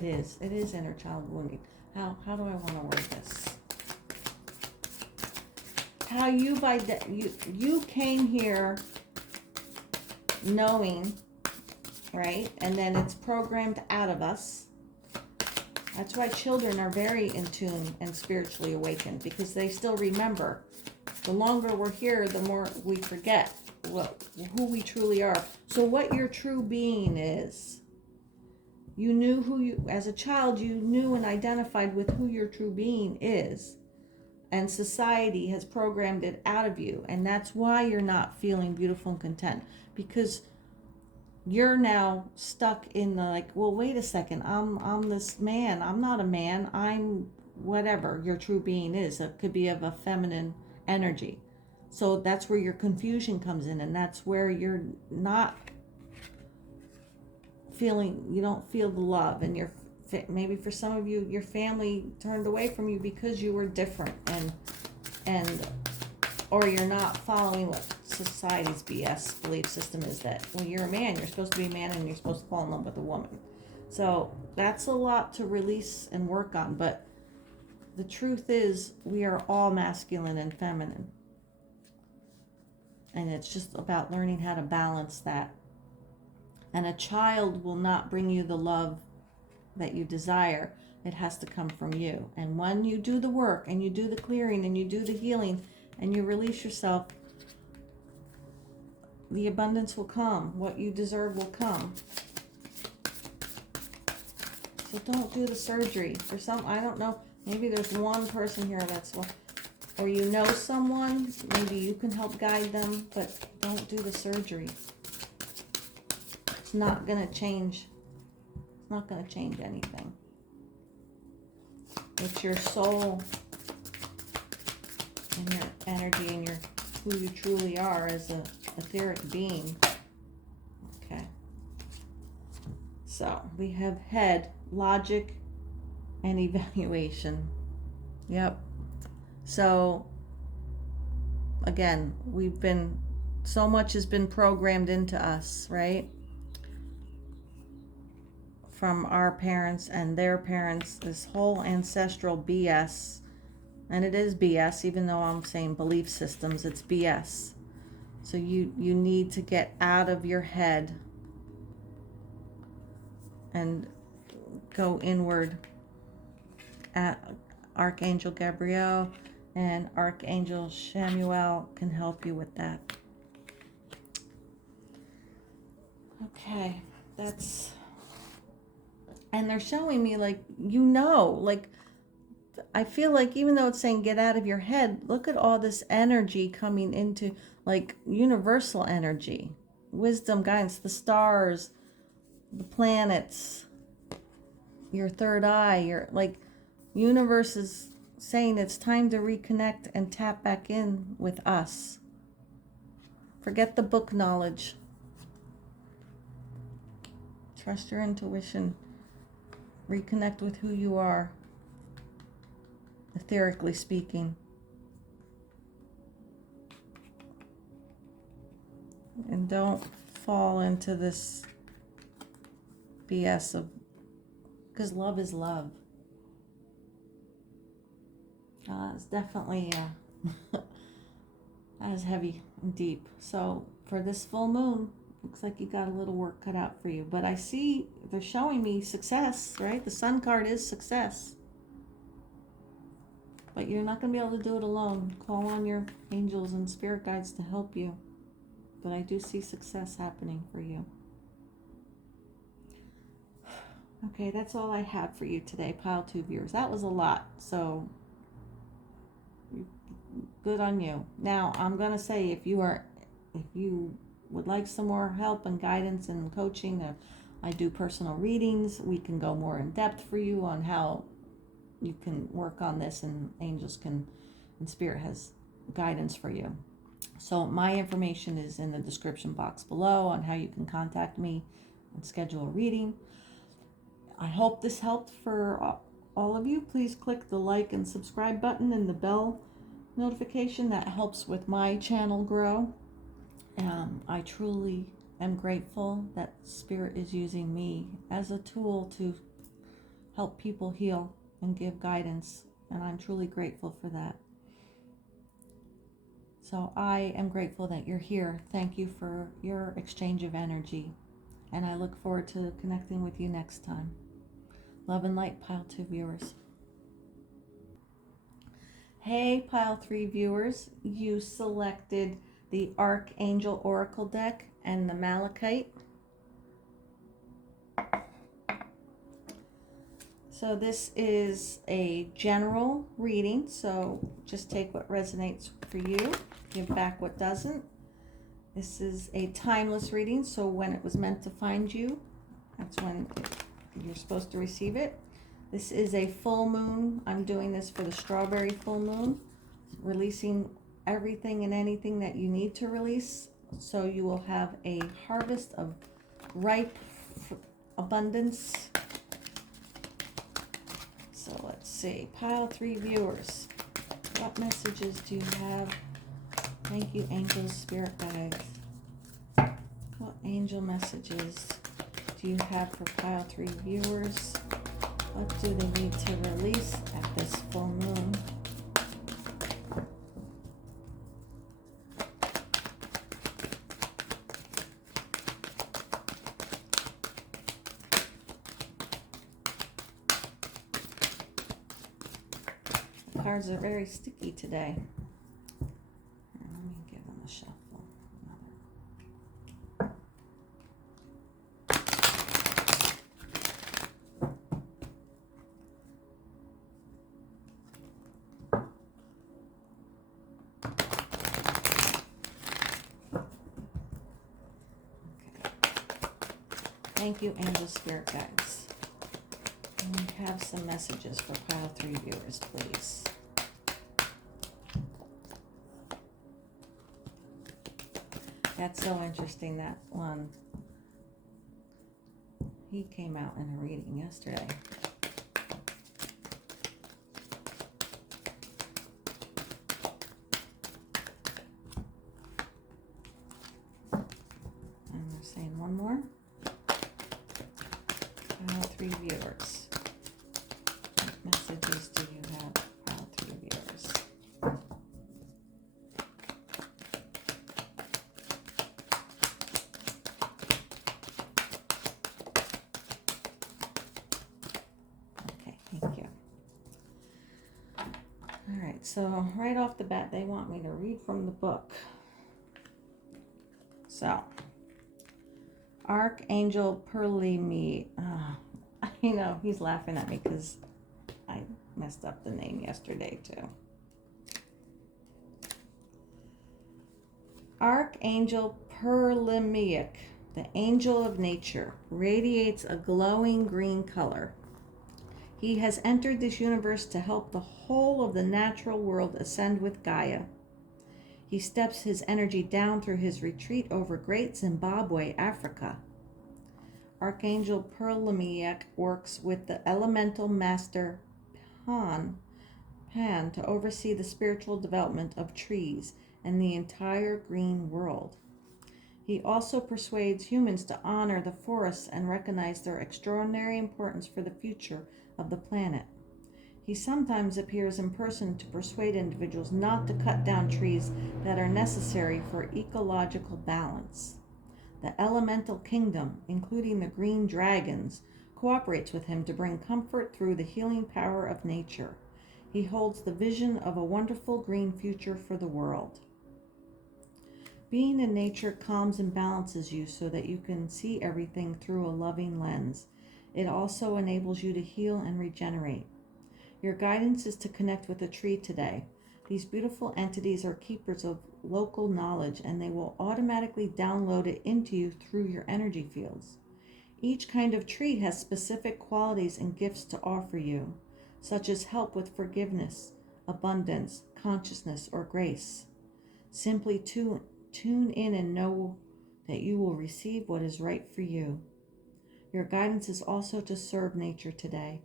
is inner child wounding. How do I want to word this? How you came here knowing, right? And then it's programmed out of us. That's why children are very in tune and spiritually awakened, because they still remember. The longer we're here, the more we forget who we truly are. So what your true being is. You knew as a child, you knew and identified with who your true being is. And society has programmed it out of you. And that's why you're not feeling beautiful and content. Because you're now stuck in the well, wait a second, I'm this man. I'm not a man. I'm whatever your true being is. It could be of a feminine energy. So that's where your confusion comes in. And that's where you're not you don't feel the love, and maybe for some of you, your family turned away from you because you were different, or you're not following what society's BS belief system is, that, well, you're a man, you're supposed to be a man, and you're supposed to fall in love with a woman. So that's a lot to release and work on, but the truth is we are all masculine and feminine, and it's just about learning how to balance that. And a child will not bring you the love that you desire. It has to come from you. And when you do the work, and you do the clearing, and you do the healing, and you release yourself, the abundance will come. What you deserve will come. So don't do the surgery. For some, I don't know, maybe there's one person here or you know someone, maybe you can help guide them, but don't do the surgery. It's not going to change. It's not going to change anything. It's your soul and your energy and who you truly are as an etheric being. Okay. So we have head, logic, and evaluation. Yep. So again, so much has been programmed into us, right? from our parents and their parents, this whole ancestral BS. And it is BS, even though I'm saying belief systems, it's BS. So you need to get out of your head and go inward. Archangel Gabriel and Archangel Shamuel can help you with that. Okay, that's, and they're showing me like, like, I feel like even though it's saying get out of your head, look at all this energy coming into, like, universal energy, wisdom, guidance, the stars, the planets, your third eye, your, like, universe is saying it's time to reconnect and tap back in with us. Forget the book knowledge. Trust your intuition. Reconnect with who you are, etherically speaking. And don't fall into this BS of, because love is love. It's definitely that is heavy and deep. So for this full moon, looks like you got a little work cut out for you. But I see they're showing me success, right? The sun card is success. But you're not going to be able to do it alone. Call on your angels and spirit guides to help you. But I do see success happening for you. Okay, that's all I have for you today, Pile 2 viewers. That was a lot, so good on you. Now, I'm going to say if you would like some more help and guidance and coaching, I do personal readings. We can go more in depth for you on how you can work on this, and angels can, and spirit has guidance for you. So my information is in the description box below on how you can contact me and schedule a reading. I hope this helped for all of you. Please click the like and subscribe button and the bell notification. That helps with my channel grow. I truly am grateful that spirit is using me as a tool to help people heal and give guidance, and I'm truly grateful for that. So I am grateful that you're here. Thank you for your exchange of energy, and I look forward to connecting with you next time. Love and light, Pile 2 viewers. Hey, Pile 3 viewers, you selected the Archangel Oracle deck and the Malachite. So this is a general reading, so just take what resonates for you, give back what doesn't. This is a timeless reading, so when it was meant to find you, that's when you're supposed to receive it. This is a full moon. I'm doing this for the strawberry full moon, releasing everything and anything that you need to release, so you will have a harvest of ripe abundance. So let's see, Pile 3 viewers, what messages do you have? Thank you, angels, spirit guides. What angel messages do you have for Pile 3 viewers? What do they need to release at this full moon? The cards are very sticky today. Here, let me give them a shuffle. Thank you, angel, spirit guides. And we have some messages for Pile 3 viewers, please. That's so interesting, that one. He came out in a reading yesterday. And we're saying one more. 3 viewers. What messages do you have, pile 3 viewers? Okay, thank you. All right, so right off the bat, they want me to read from the book. So, Archangel Perlimi. You know, he's laughing at me because I messed up the name yesterday too. Archangel Perlimiac, the angel of nature, radiates a glowing green color. He has entered this universe to help the whole of the natural world ascend with Gaia. He steps his energy down through his retreat over Great Zimbabwe, Africa. Archangel Perlimiac works with the elemental master Pan to oversee the spiritual development of trees and the entire green world. He also persuades humans to honor the forests and recognize their extraordinary importance for the future of the planet. He sometimes appears in person to persuade individuals not to cut down trees that are necessary for ecological balance. The elemental kingdom, including the green dragons, cooperates with him to bring comfort through the healing power of nature. He holds the vision of a wonderful green future for the world. Being in nature calms and balances you so that you can see everything through a loving lens. It also enables you to heal and regenerate. Your guidance is to connect with a tree today. These beautiful entities are keepers of local knowledge, and they will automatically download it into you through your energy fields. Each kind of tree has specific qualities and gifts to offer you, such as help with forgiveness, abundance, consciousness, or grace. Simply tune in and know that you will receive what is right for you. Your guidance is also to serve nature today.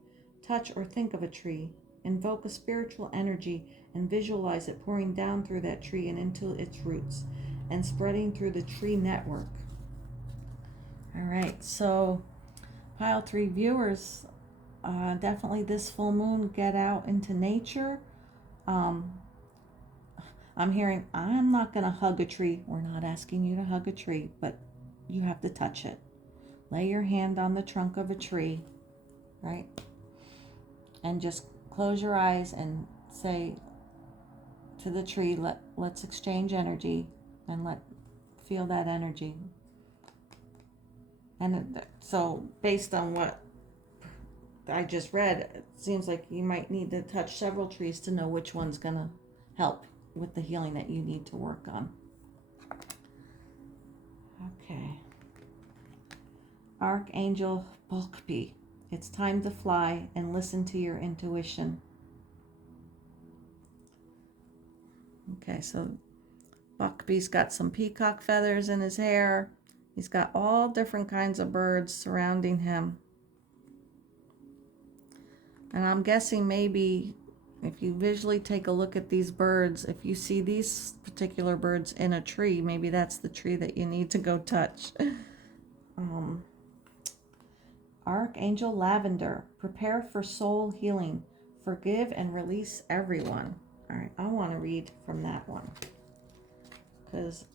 Touch or think of a tree. Invoke a spiritual energy and visualize it pouring down through that tree and into its roots and spreading through the tree network. All right, so pile 3 viewers, definitely this full moon, get out into nature. I'm hearing, I'm not going to hug a tree. We're not asking you to hug a tree, but you have to touch it. Lay your hand on the trunk of a tree, right? And just close your eyes and say to the tree, let's exchange energy and feel that energy. And so based on what I just read, it seems like you might need to touch several trees to know which one's going to help with the healing that you need to work on. Okay. Archangel Bulkby, it's time to fly and listen to your intuition. Okay, so Buckby's got some peacock feathers in his hair. He's got all different kinds of birds surrounding him. And I'm guessing maybe if you visually take a look at these birds, if you see these particular birds in a tree, maybe that's the tree that you need to go touch. Archangel Lavender, prepare for soul healing. Forgive and release everyone. All right, I want to read from that one because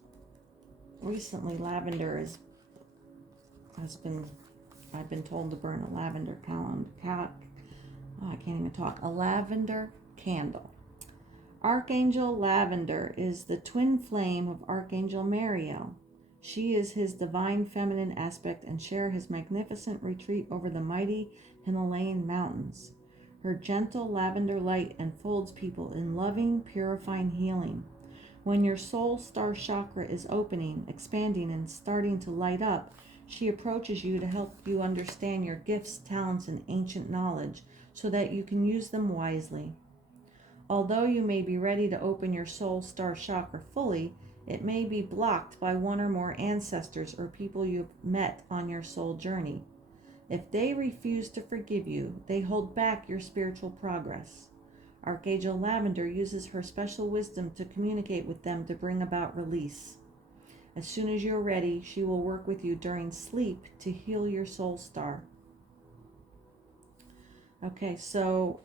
recently lavender I've been told to burn a lavender a lavender candle. Archangel Lavender is the twin flame of Archangel Mariel. She is his divine feminine aspect and share his magnificent retreat over the mighty Himalayan mountains. Her gentle lavender light enfolds people in loving, purifying healing. When your soul star chakra is opening, expanding, and starting to light up, she approaches you to help you understand your gifts, talents, and ancient knowledge so that you can use them wisely. Although you may be ready to open your soul star chakra fully, it may be blocked by one or more ancestors or people you've met on your soul journey. If they refuse to forgive you, they hold back your spiritual progress. Archangel Lavender uses her special wisdom to communicate with them to bring about release. As soon as you're ready, she will work with you during sleep to heal your soul star. Okay, so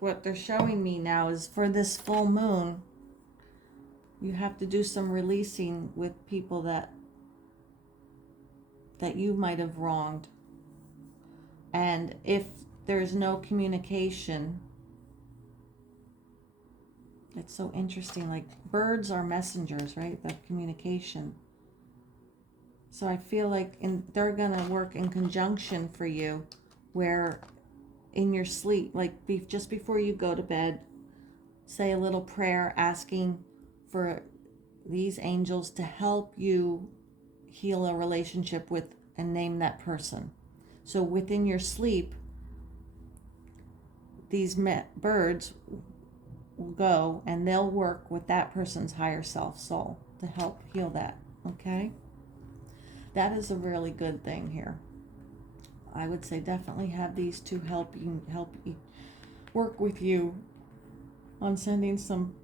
what they're showing me now is for this full moon, you have to do some releasing with people that you might have wronged. And if there's no communication, it's so interesting. Like birds are messengers, right? Of communication. So I feel like they're going to work in conjunction for you, where in your sleep, like just before you go to bed, say a little prayer asking for these angels to help you heal a relationship with and name that person. So within your sleep, these birds will go and they'll work with that person's higher self soul to help heal that. Okay? That is a really good thing here. I would say definitely have these two help you work with you on sending some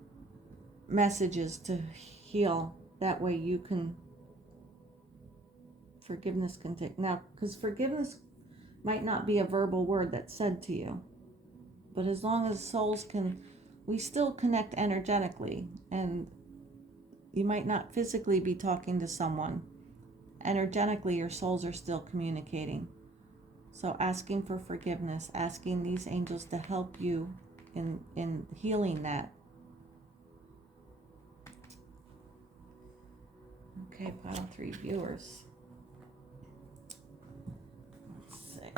messages to heal. That way you can, forgiveness can take, now, because forgiveness might not be a verbal word that's said to you, but as long as souls can, we still connect energetically, and you might not physically be talking to someone. Energetically, your souls are still communicating. So asking for forgiveness, asking these angels to help you in healing that. Okay, pile 3 viewers. Let's see.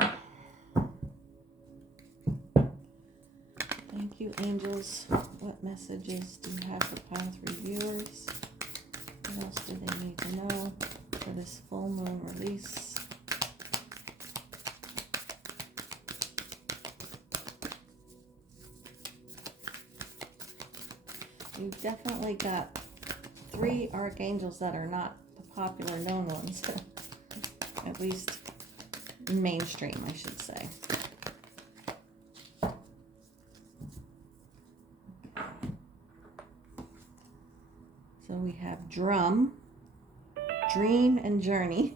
Thank you, angels. What messages do you have for pile 3 viewers? What else do they need to know for this full moon release? You've definitely got 3 archangels that are not the popular known ones. At least mainstream, I should say. So we have drum, dream, and journey.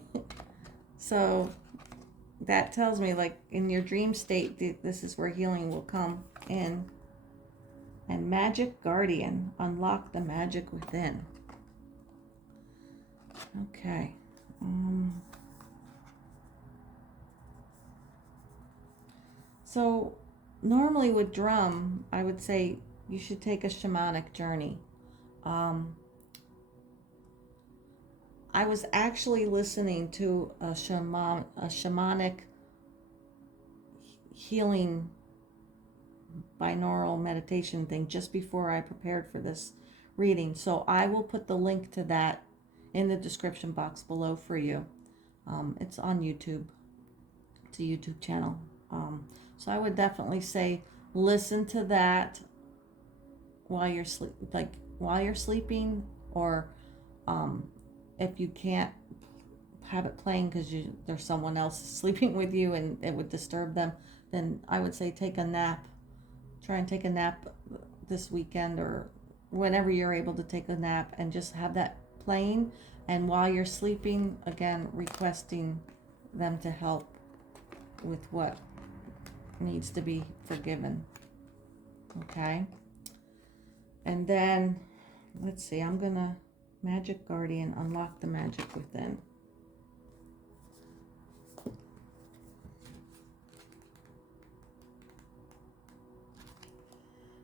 So that tells me, like, in your dream state, this is where healing will come in. And magic guardian, unlock the magic within. Okay. So normally with drum, I would say you should take a shamanic journey. I was actually listening to a shamanic healing binaural meditation thing just before I prepared for this reading. So I will put the link to that in the description box below for you. It's on YouTube. It's a YouTube channel. So I would definitely say listen to that while you're sleeping, or if you can't have it playing because there's someone else sleeping with you and it would disturb them, then I would say take a nap. Try and take a nap this weekend or whenever you're able to take a nap, and just have that playing. And while you're sleeping, again, requesting them to help with what needs to be forgiven. Okay? And then, let's see, I'm going to Magic Guardian, unlock the magic within.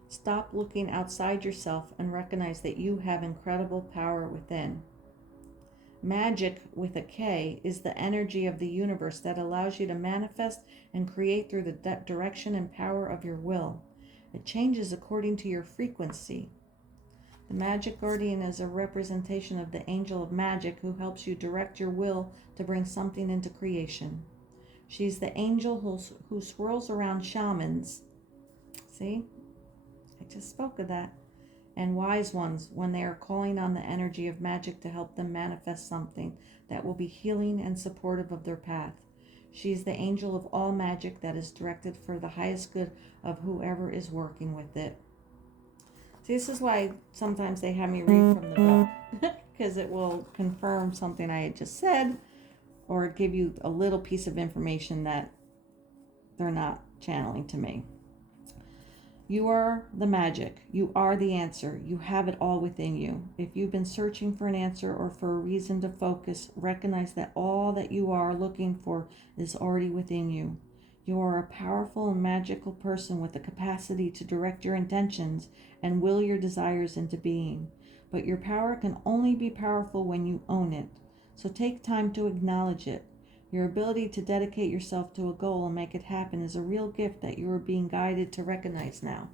Stop looking outside yourself and recognize that you have incredible power within. Magic, with a K, is the energy of the universe that allows you to manifest and create through the direction and power of your will. It changes according to your frequency. The Magic Guardian is a representation of the angel of magic who helps you direct your will to bring something into creation. She's the angel who swirls around shamans. See? I just spoke of that. And wise ones when they are calling on the energy of magic to help them manifest something that will be healing and supportive of their path. She is the angel of all magic that is directed for the highest good of whoever is working with it. See, this is why sometimes they have me read from the book, because it will confirm something I had just said, or give you a little piece of information that they're not channeling to me. You are the magic. You are the answer. You have it all within you. If you've been searching for an answer or for a reason to focus, recognize that all that you are looking for is already within you. You are a powerful and magical person with the capacity to direct your intentions and will your desires into being. But your power can only be powerful when you own it. So take time to acknowledge it. Your ability to dedicate yourself to a goal and make it happen is a real gift that you are being guided to recognize now.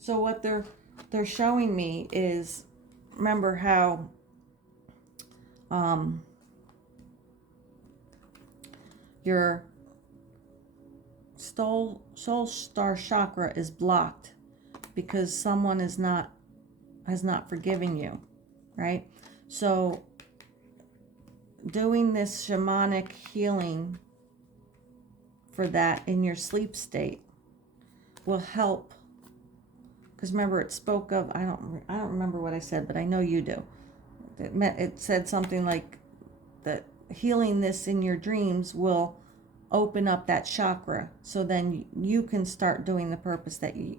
So what they're showing me is, remember how your soul star chakra is blocked because someone has not forgiven you, right? So doing this shamanic healing for that in your sleep state will help, because remember it spoke of, I don't remember what I said, but I know you do. It said something like that healing this in your dreams will open up that chakra, so then you can start doing the purpose that you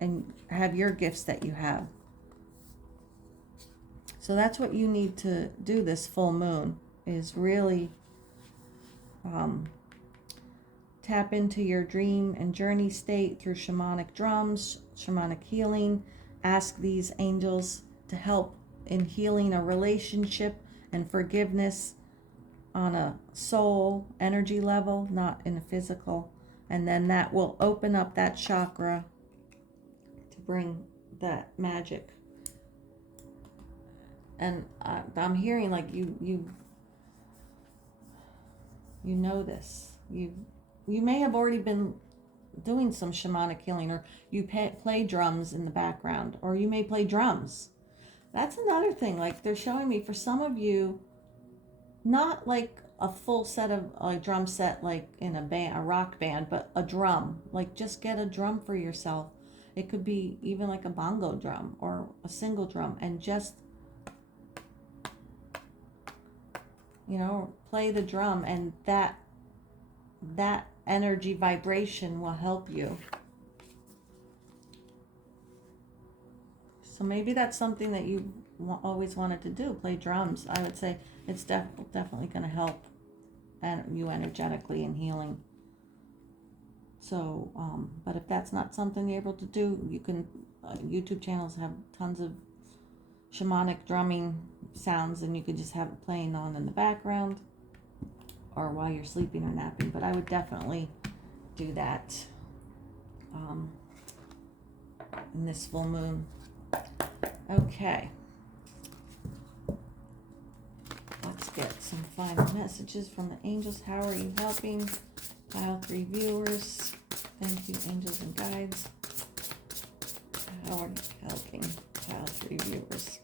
and have your gifts that you have. So that's what you need to do this full moon, is really tap into your dream and journey state through shamanic drums, shamanic healing. Ask these angels to help in healing a relationship and forgiveness on a soul energy level, not in a physical. And then that will open up that chakra to bring that magic. And I'm hearing like you know this. You may have already been doing some shamanic healing, or you play drums in the background, or you may play drums. That's another thing. Like they're showing me for some of you, not like a full set of a drum set like in a band, a rock band, but a drum. Like just get a drum for yourself. It could be even like a bongo drum or a single drum, and just play the drum, and that energy vibration will help you. So maybe that's something that you always wanted to do, play drums. I would say it's definitely going to help you energetically in healing. So, but if that's not something you're able to do, you can, YouTube channels have tons of shamanic drumming sounds, and you could just have it playing on in the background or while you're sleeping or napping. But I would definitely do that in this full moon. Okay, let's get some final messages from the angels. How are you helping Pile 3 viewers? Thank you, angels and guides. How are you helping Pile 3 viewers?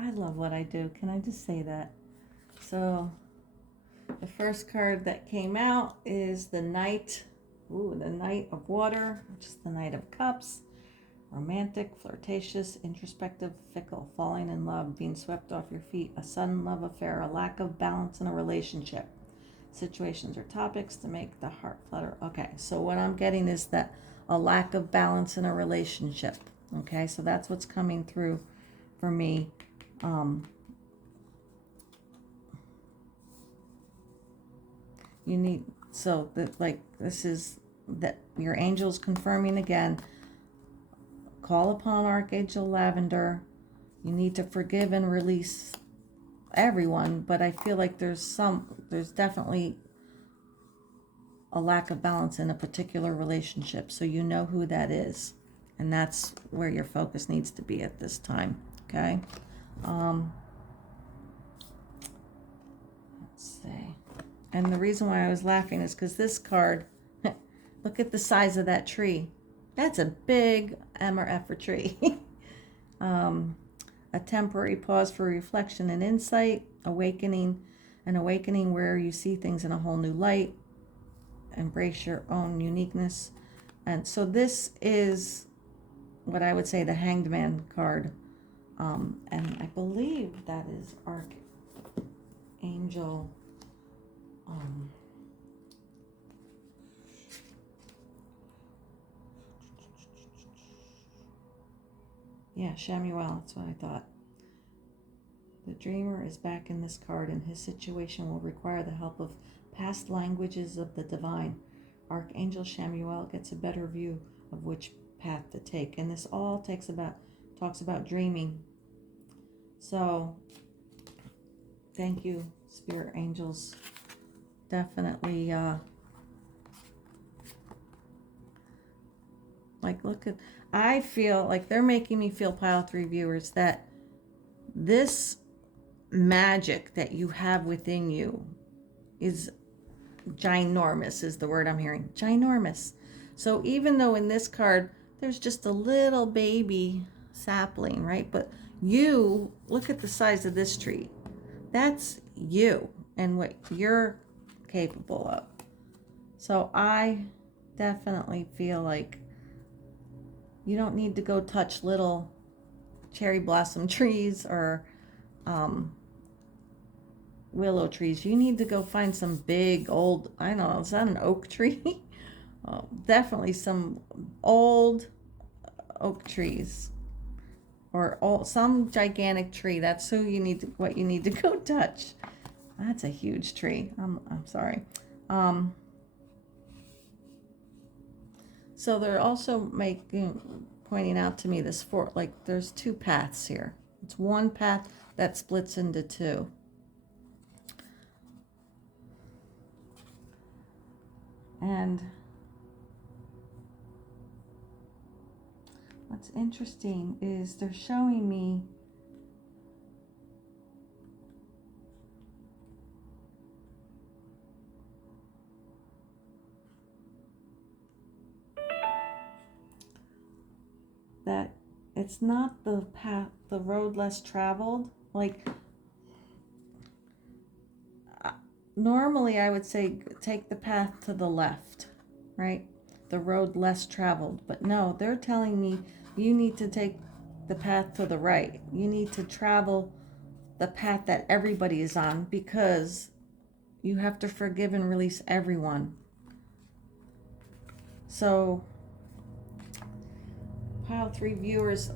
I love what I do. Can I just say that? So the first card that came out is the Knight. Ooh, the Knight of Water, which is the Knight of Cups. Romantic, flirtatious, introspective, fickle, falling in love, being swept off your feet, a sudden love affair, a lack of balance in a relationship. Situations or topics to make the heart flutter. Okay, so what I'm getting is that a lack of balance in a relationship. Okay, so that's what's coming through for me. You need, so that, like, this is that your angel's confirming again. Call upon Archangel Lavender. You need to forgive and release everyone, but I feel like there's definitely a lack of balance in a particular relationship. So you know who that is, and that's where your focus needs to be at this time. Okay. Let's see. And the reason why I was laughing is because this card, look at the size of that tree. That's a big M or F for tree. A temporary pause for reflection and insight, an awakening where you see things in a whole new light, embrace your own uniqueness. And so this is what I would say the Hanged Man card. And I believe that is Archangel. Yeah, Shamuel, that's what I thought. The dreamer is back in this card, and his situation will require the help of past languages of the divine. Archangel Shamuel gets a better view of which path to take, and this all talks about dreaming. So, thank you, spirit angels. Definitely, like, I feel like they're making me feel, pile 3 viewers, that this magic that you have within you is ginormous, is the word I'm hearing. Ginormous. So even though in this card there's just a little baby sapling, right? But you look at the size of this tree. That's you and what you're capable of. So I definitely feel like you don't need to go touch little cherry blossom trees or willow trees. You need to go find some big old, I don't know, is that an oak tree? Definitely some old oak trees or some gigantic tree. That's what you need to go touch. That's a huge tree. I'm sorry. So they're also pointing out to me this there's 2 paths here. It's one path that splits into 2. And what's interesting is they're showing me that it's not the road less traveled. Like, normally I would say take the path to the left, right? The road less traveled. But no, they're telling me you need to take the path to the right. You need to travel the path that everybody is on, because you have to forgive and release everyone. So, pile 3 viewers,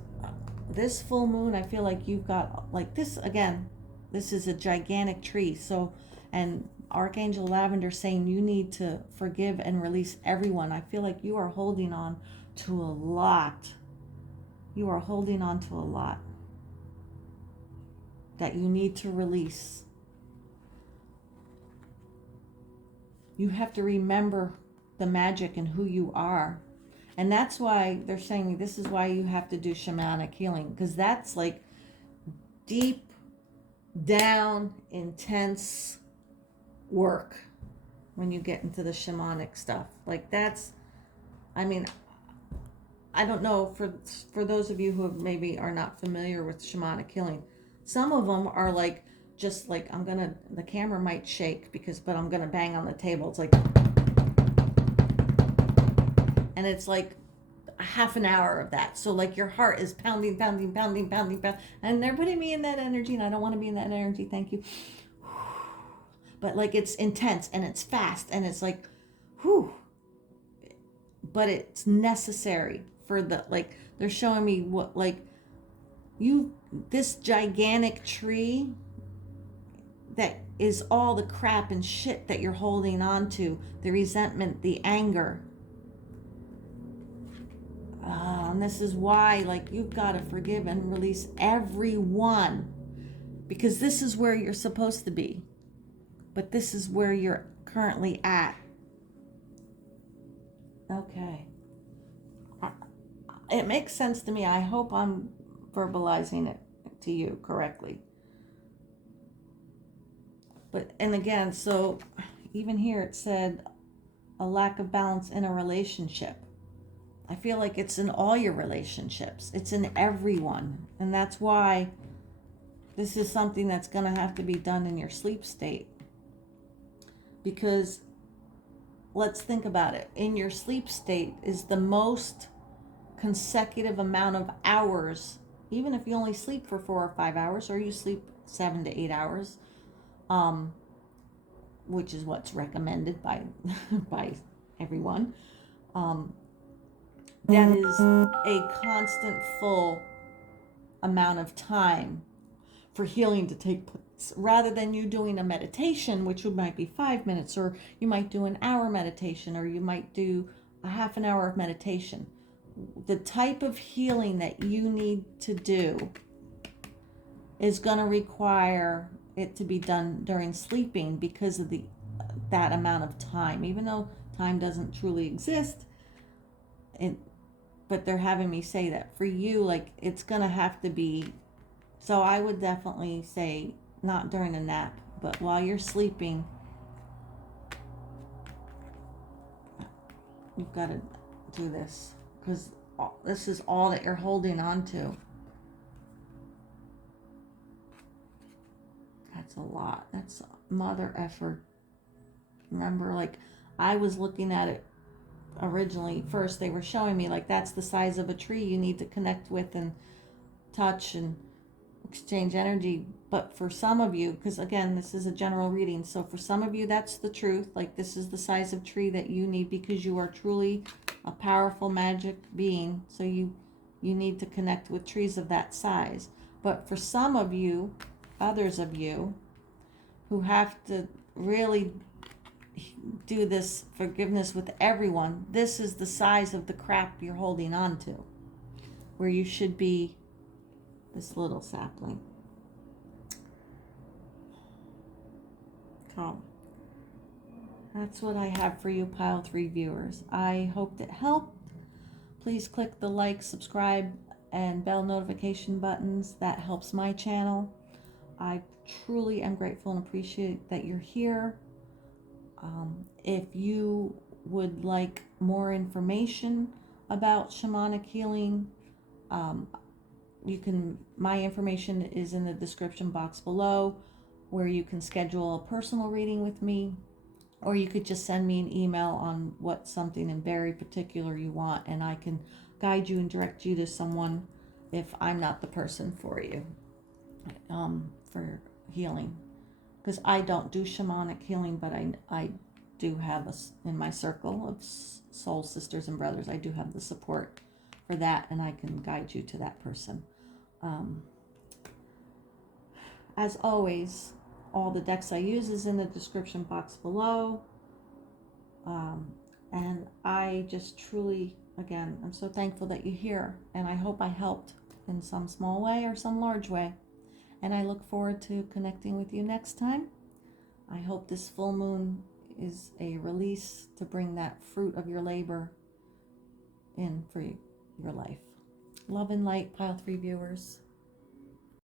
this full moon, I feel like you've got, like, this again, this is a gigantic tree. So, and Archangel Lavender saying you need to forgive and release everyone. I feel like you are holding on to a lot. You are holding on to a lot that you need to release. You have to remember the magic and who you are. And that's why they're saying this is why you have to do shamanic healing, because that's like deep down, intense work when you get into the shamanic stuff. Like, that's, I mean, I don't know, for those of you who maybe are not familiar with shamanic healing, some of them are like, just like, the camera might shake but I'm gonna bang on the table. It's like, and it's like a half an hour of that. So like your heart is pounding, pounding, pounding, pounding, pounding, and they're putting me in that energy, and I don't want to be in that energy. Thank you. But like, it's intense and it's fast and it's like, whew. But it's necessary for they're showing me what, this gigantic tree that is all the crap and shit that you're holding on to, the resentment, the anger. And this is why, you've got to forgive and release everyone, because this is where you're supposed to be. But this is where you're currently at. Okay. It makes sense to me. I hope I'm verbalizing it to you correctly. But, and again, so even here it said a lack of balance in a relationship. I feel like it's in all your relationships. It's in everyone. And that's why this is something that's going to have to be done in your sleep state. Because let's think about it. In your sleep state is the most consecutive amount of hours, even if you only sleep for 4 or 5 hours, or you sleep 7 to 8 hours, which is what's recommended by by everyone. That is a constant full amount of time for healing to take place, rather than you doing a meditation, which might be 5 minutes, or you might do an hour meditation, or you might do a half an hour of meditation. The type of healing that you need to do is going to require it to be done during sleeping because of that amount of time. Even though time doesn't truly exist, but they're having me say that for you, like, it's going to have to be. So I would definitely say not during a nap, but while you're sleeping, you've got to do this, because this is all that you're holding on to. That's a lot. That's mother effort. Remember, like, I was looking at it originally. First, they were showing me, like, that's the size of a tree you need to connect with and touch and exchange energy. But for some of you, because again, this is a general reading, so for some of you, that's the truth. Like, this is the size of tree that you need, because you are truly a powerful magic being. So you need to connect with trees of that size. But for some of you, others of you, who have to really do this forgiveness with everyone, this is the size of the crap you're holding on to, where you should be this little sapling. So that's what I have for you, Pile 3 viewers. I hope that helped. Please click the like, subscribe, and bell notification buttons. That helps my channel. I truly am grateful and appreciate that you're here. If you would like more information about shamanic healing, my information is in the description box below, where you can schedule a personal reading with me, or you could just send me an email on what something in very particular you want, and I can guide you and direct you to someone if I'm not the person for you, for healing. Because I don't do shamanic healing, but I do have in my circle of soul sisters and brothers, I do have the support for that, and I can guide you to that person. As always, all the decks I use is in the description box below. And I just truly, again, I'm so thankful that you're here, and I hope I helped in some small way or some large way. And I look forward to connecting with you next time. I hope this full moon is a release to bring that fruit of your labor in for your life. Love and light, Pile 3 viewers.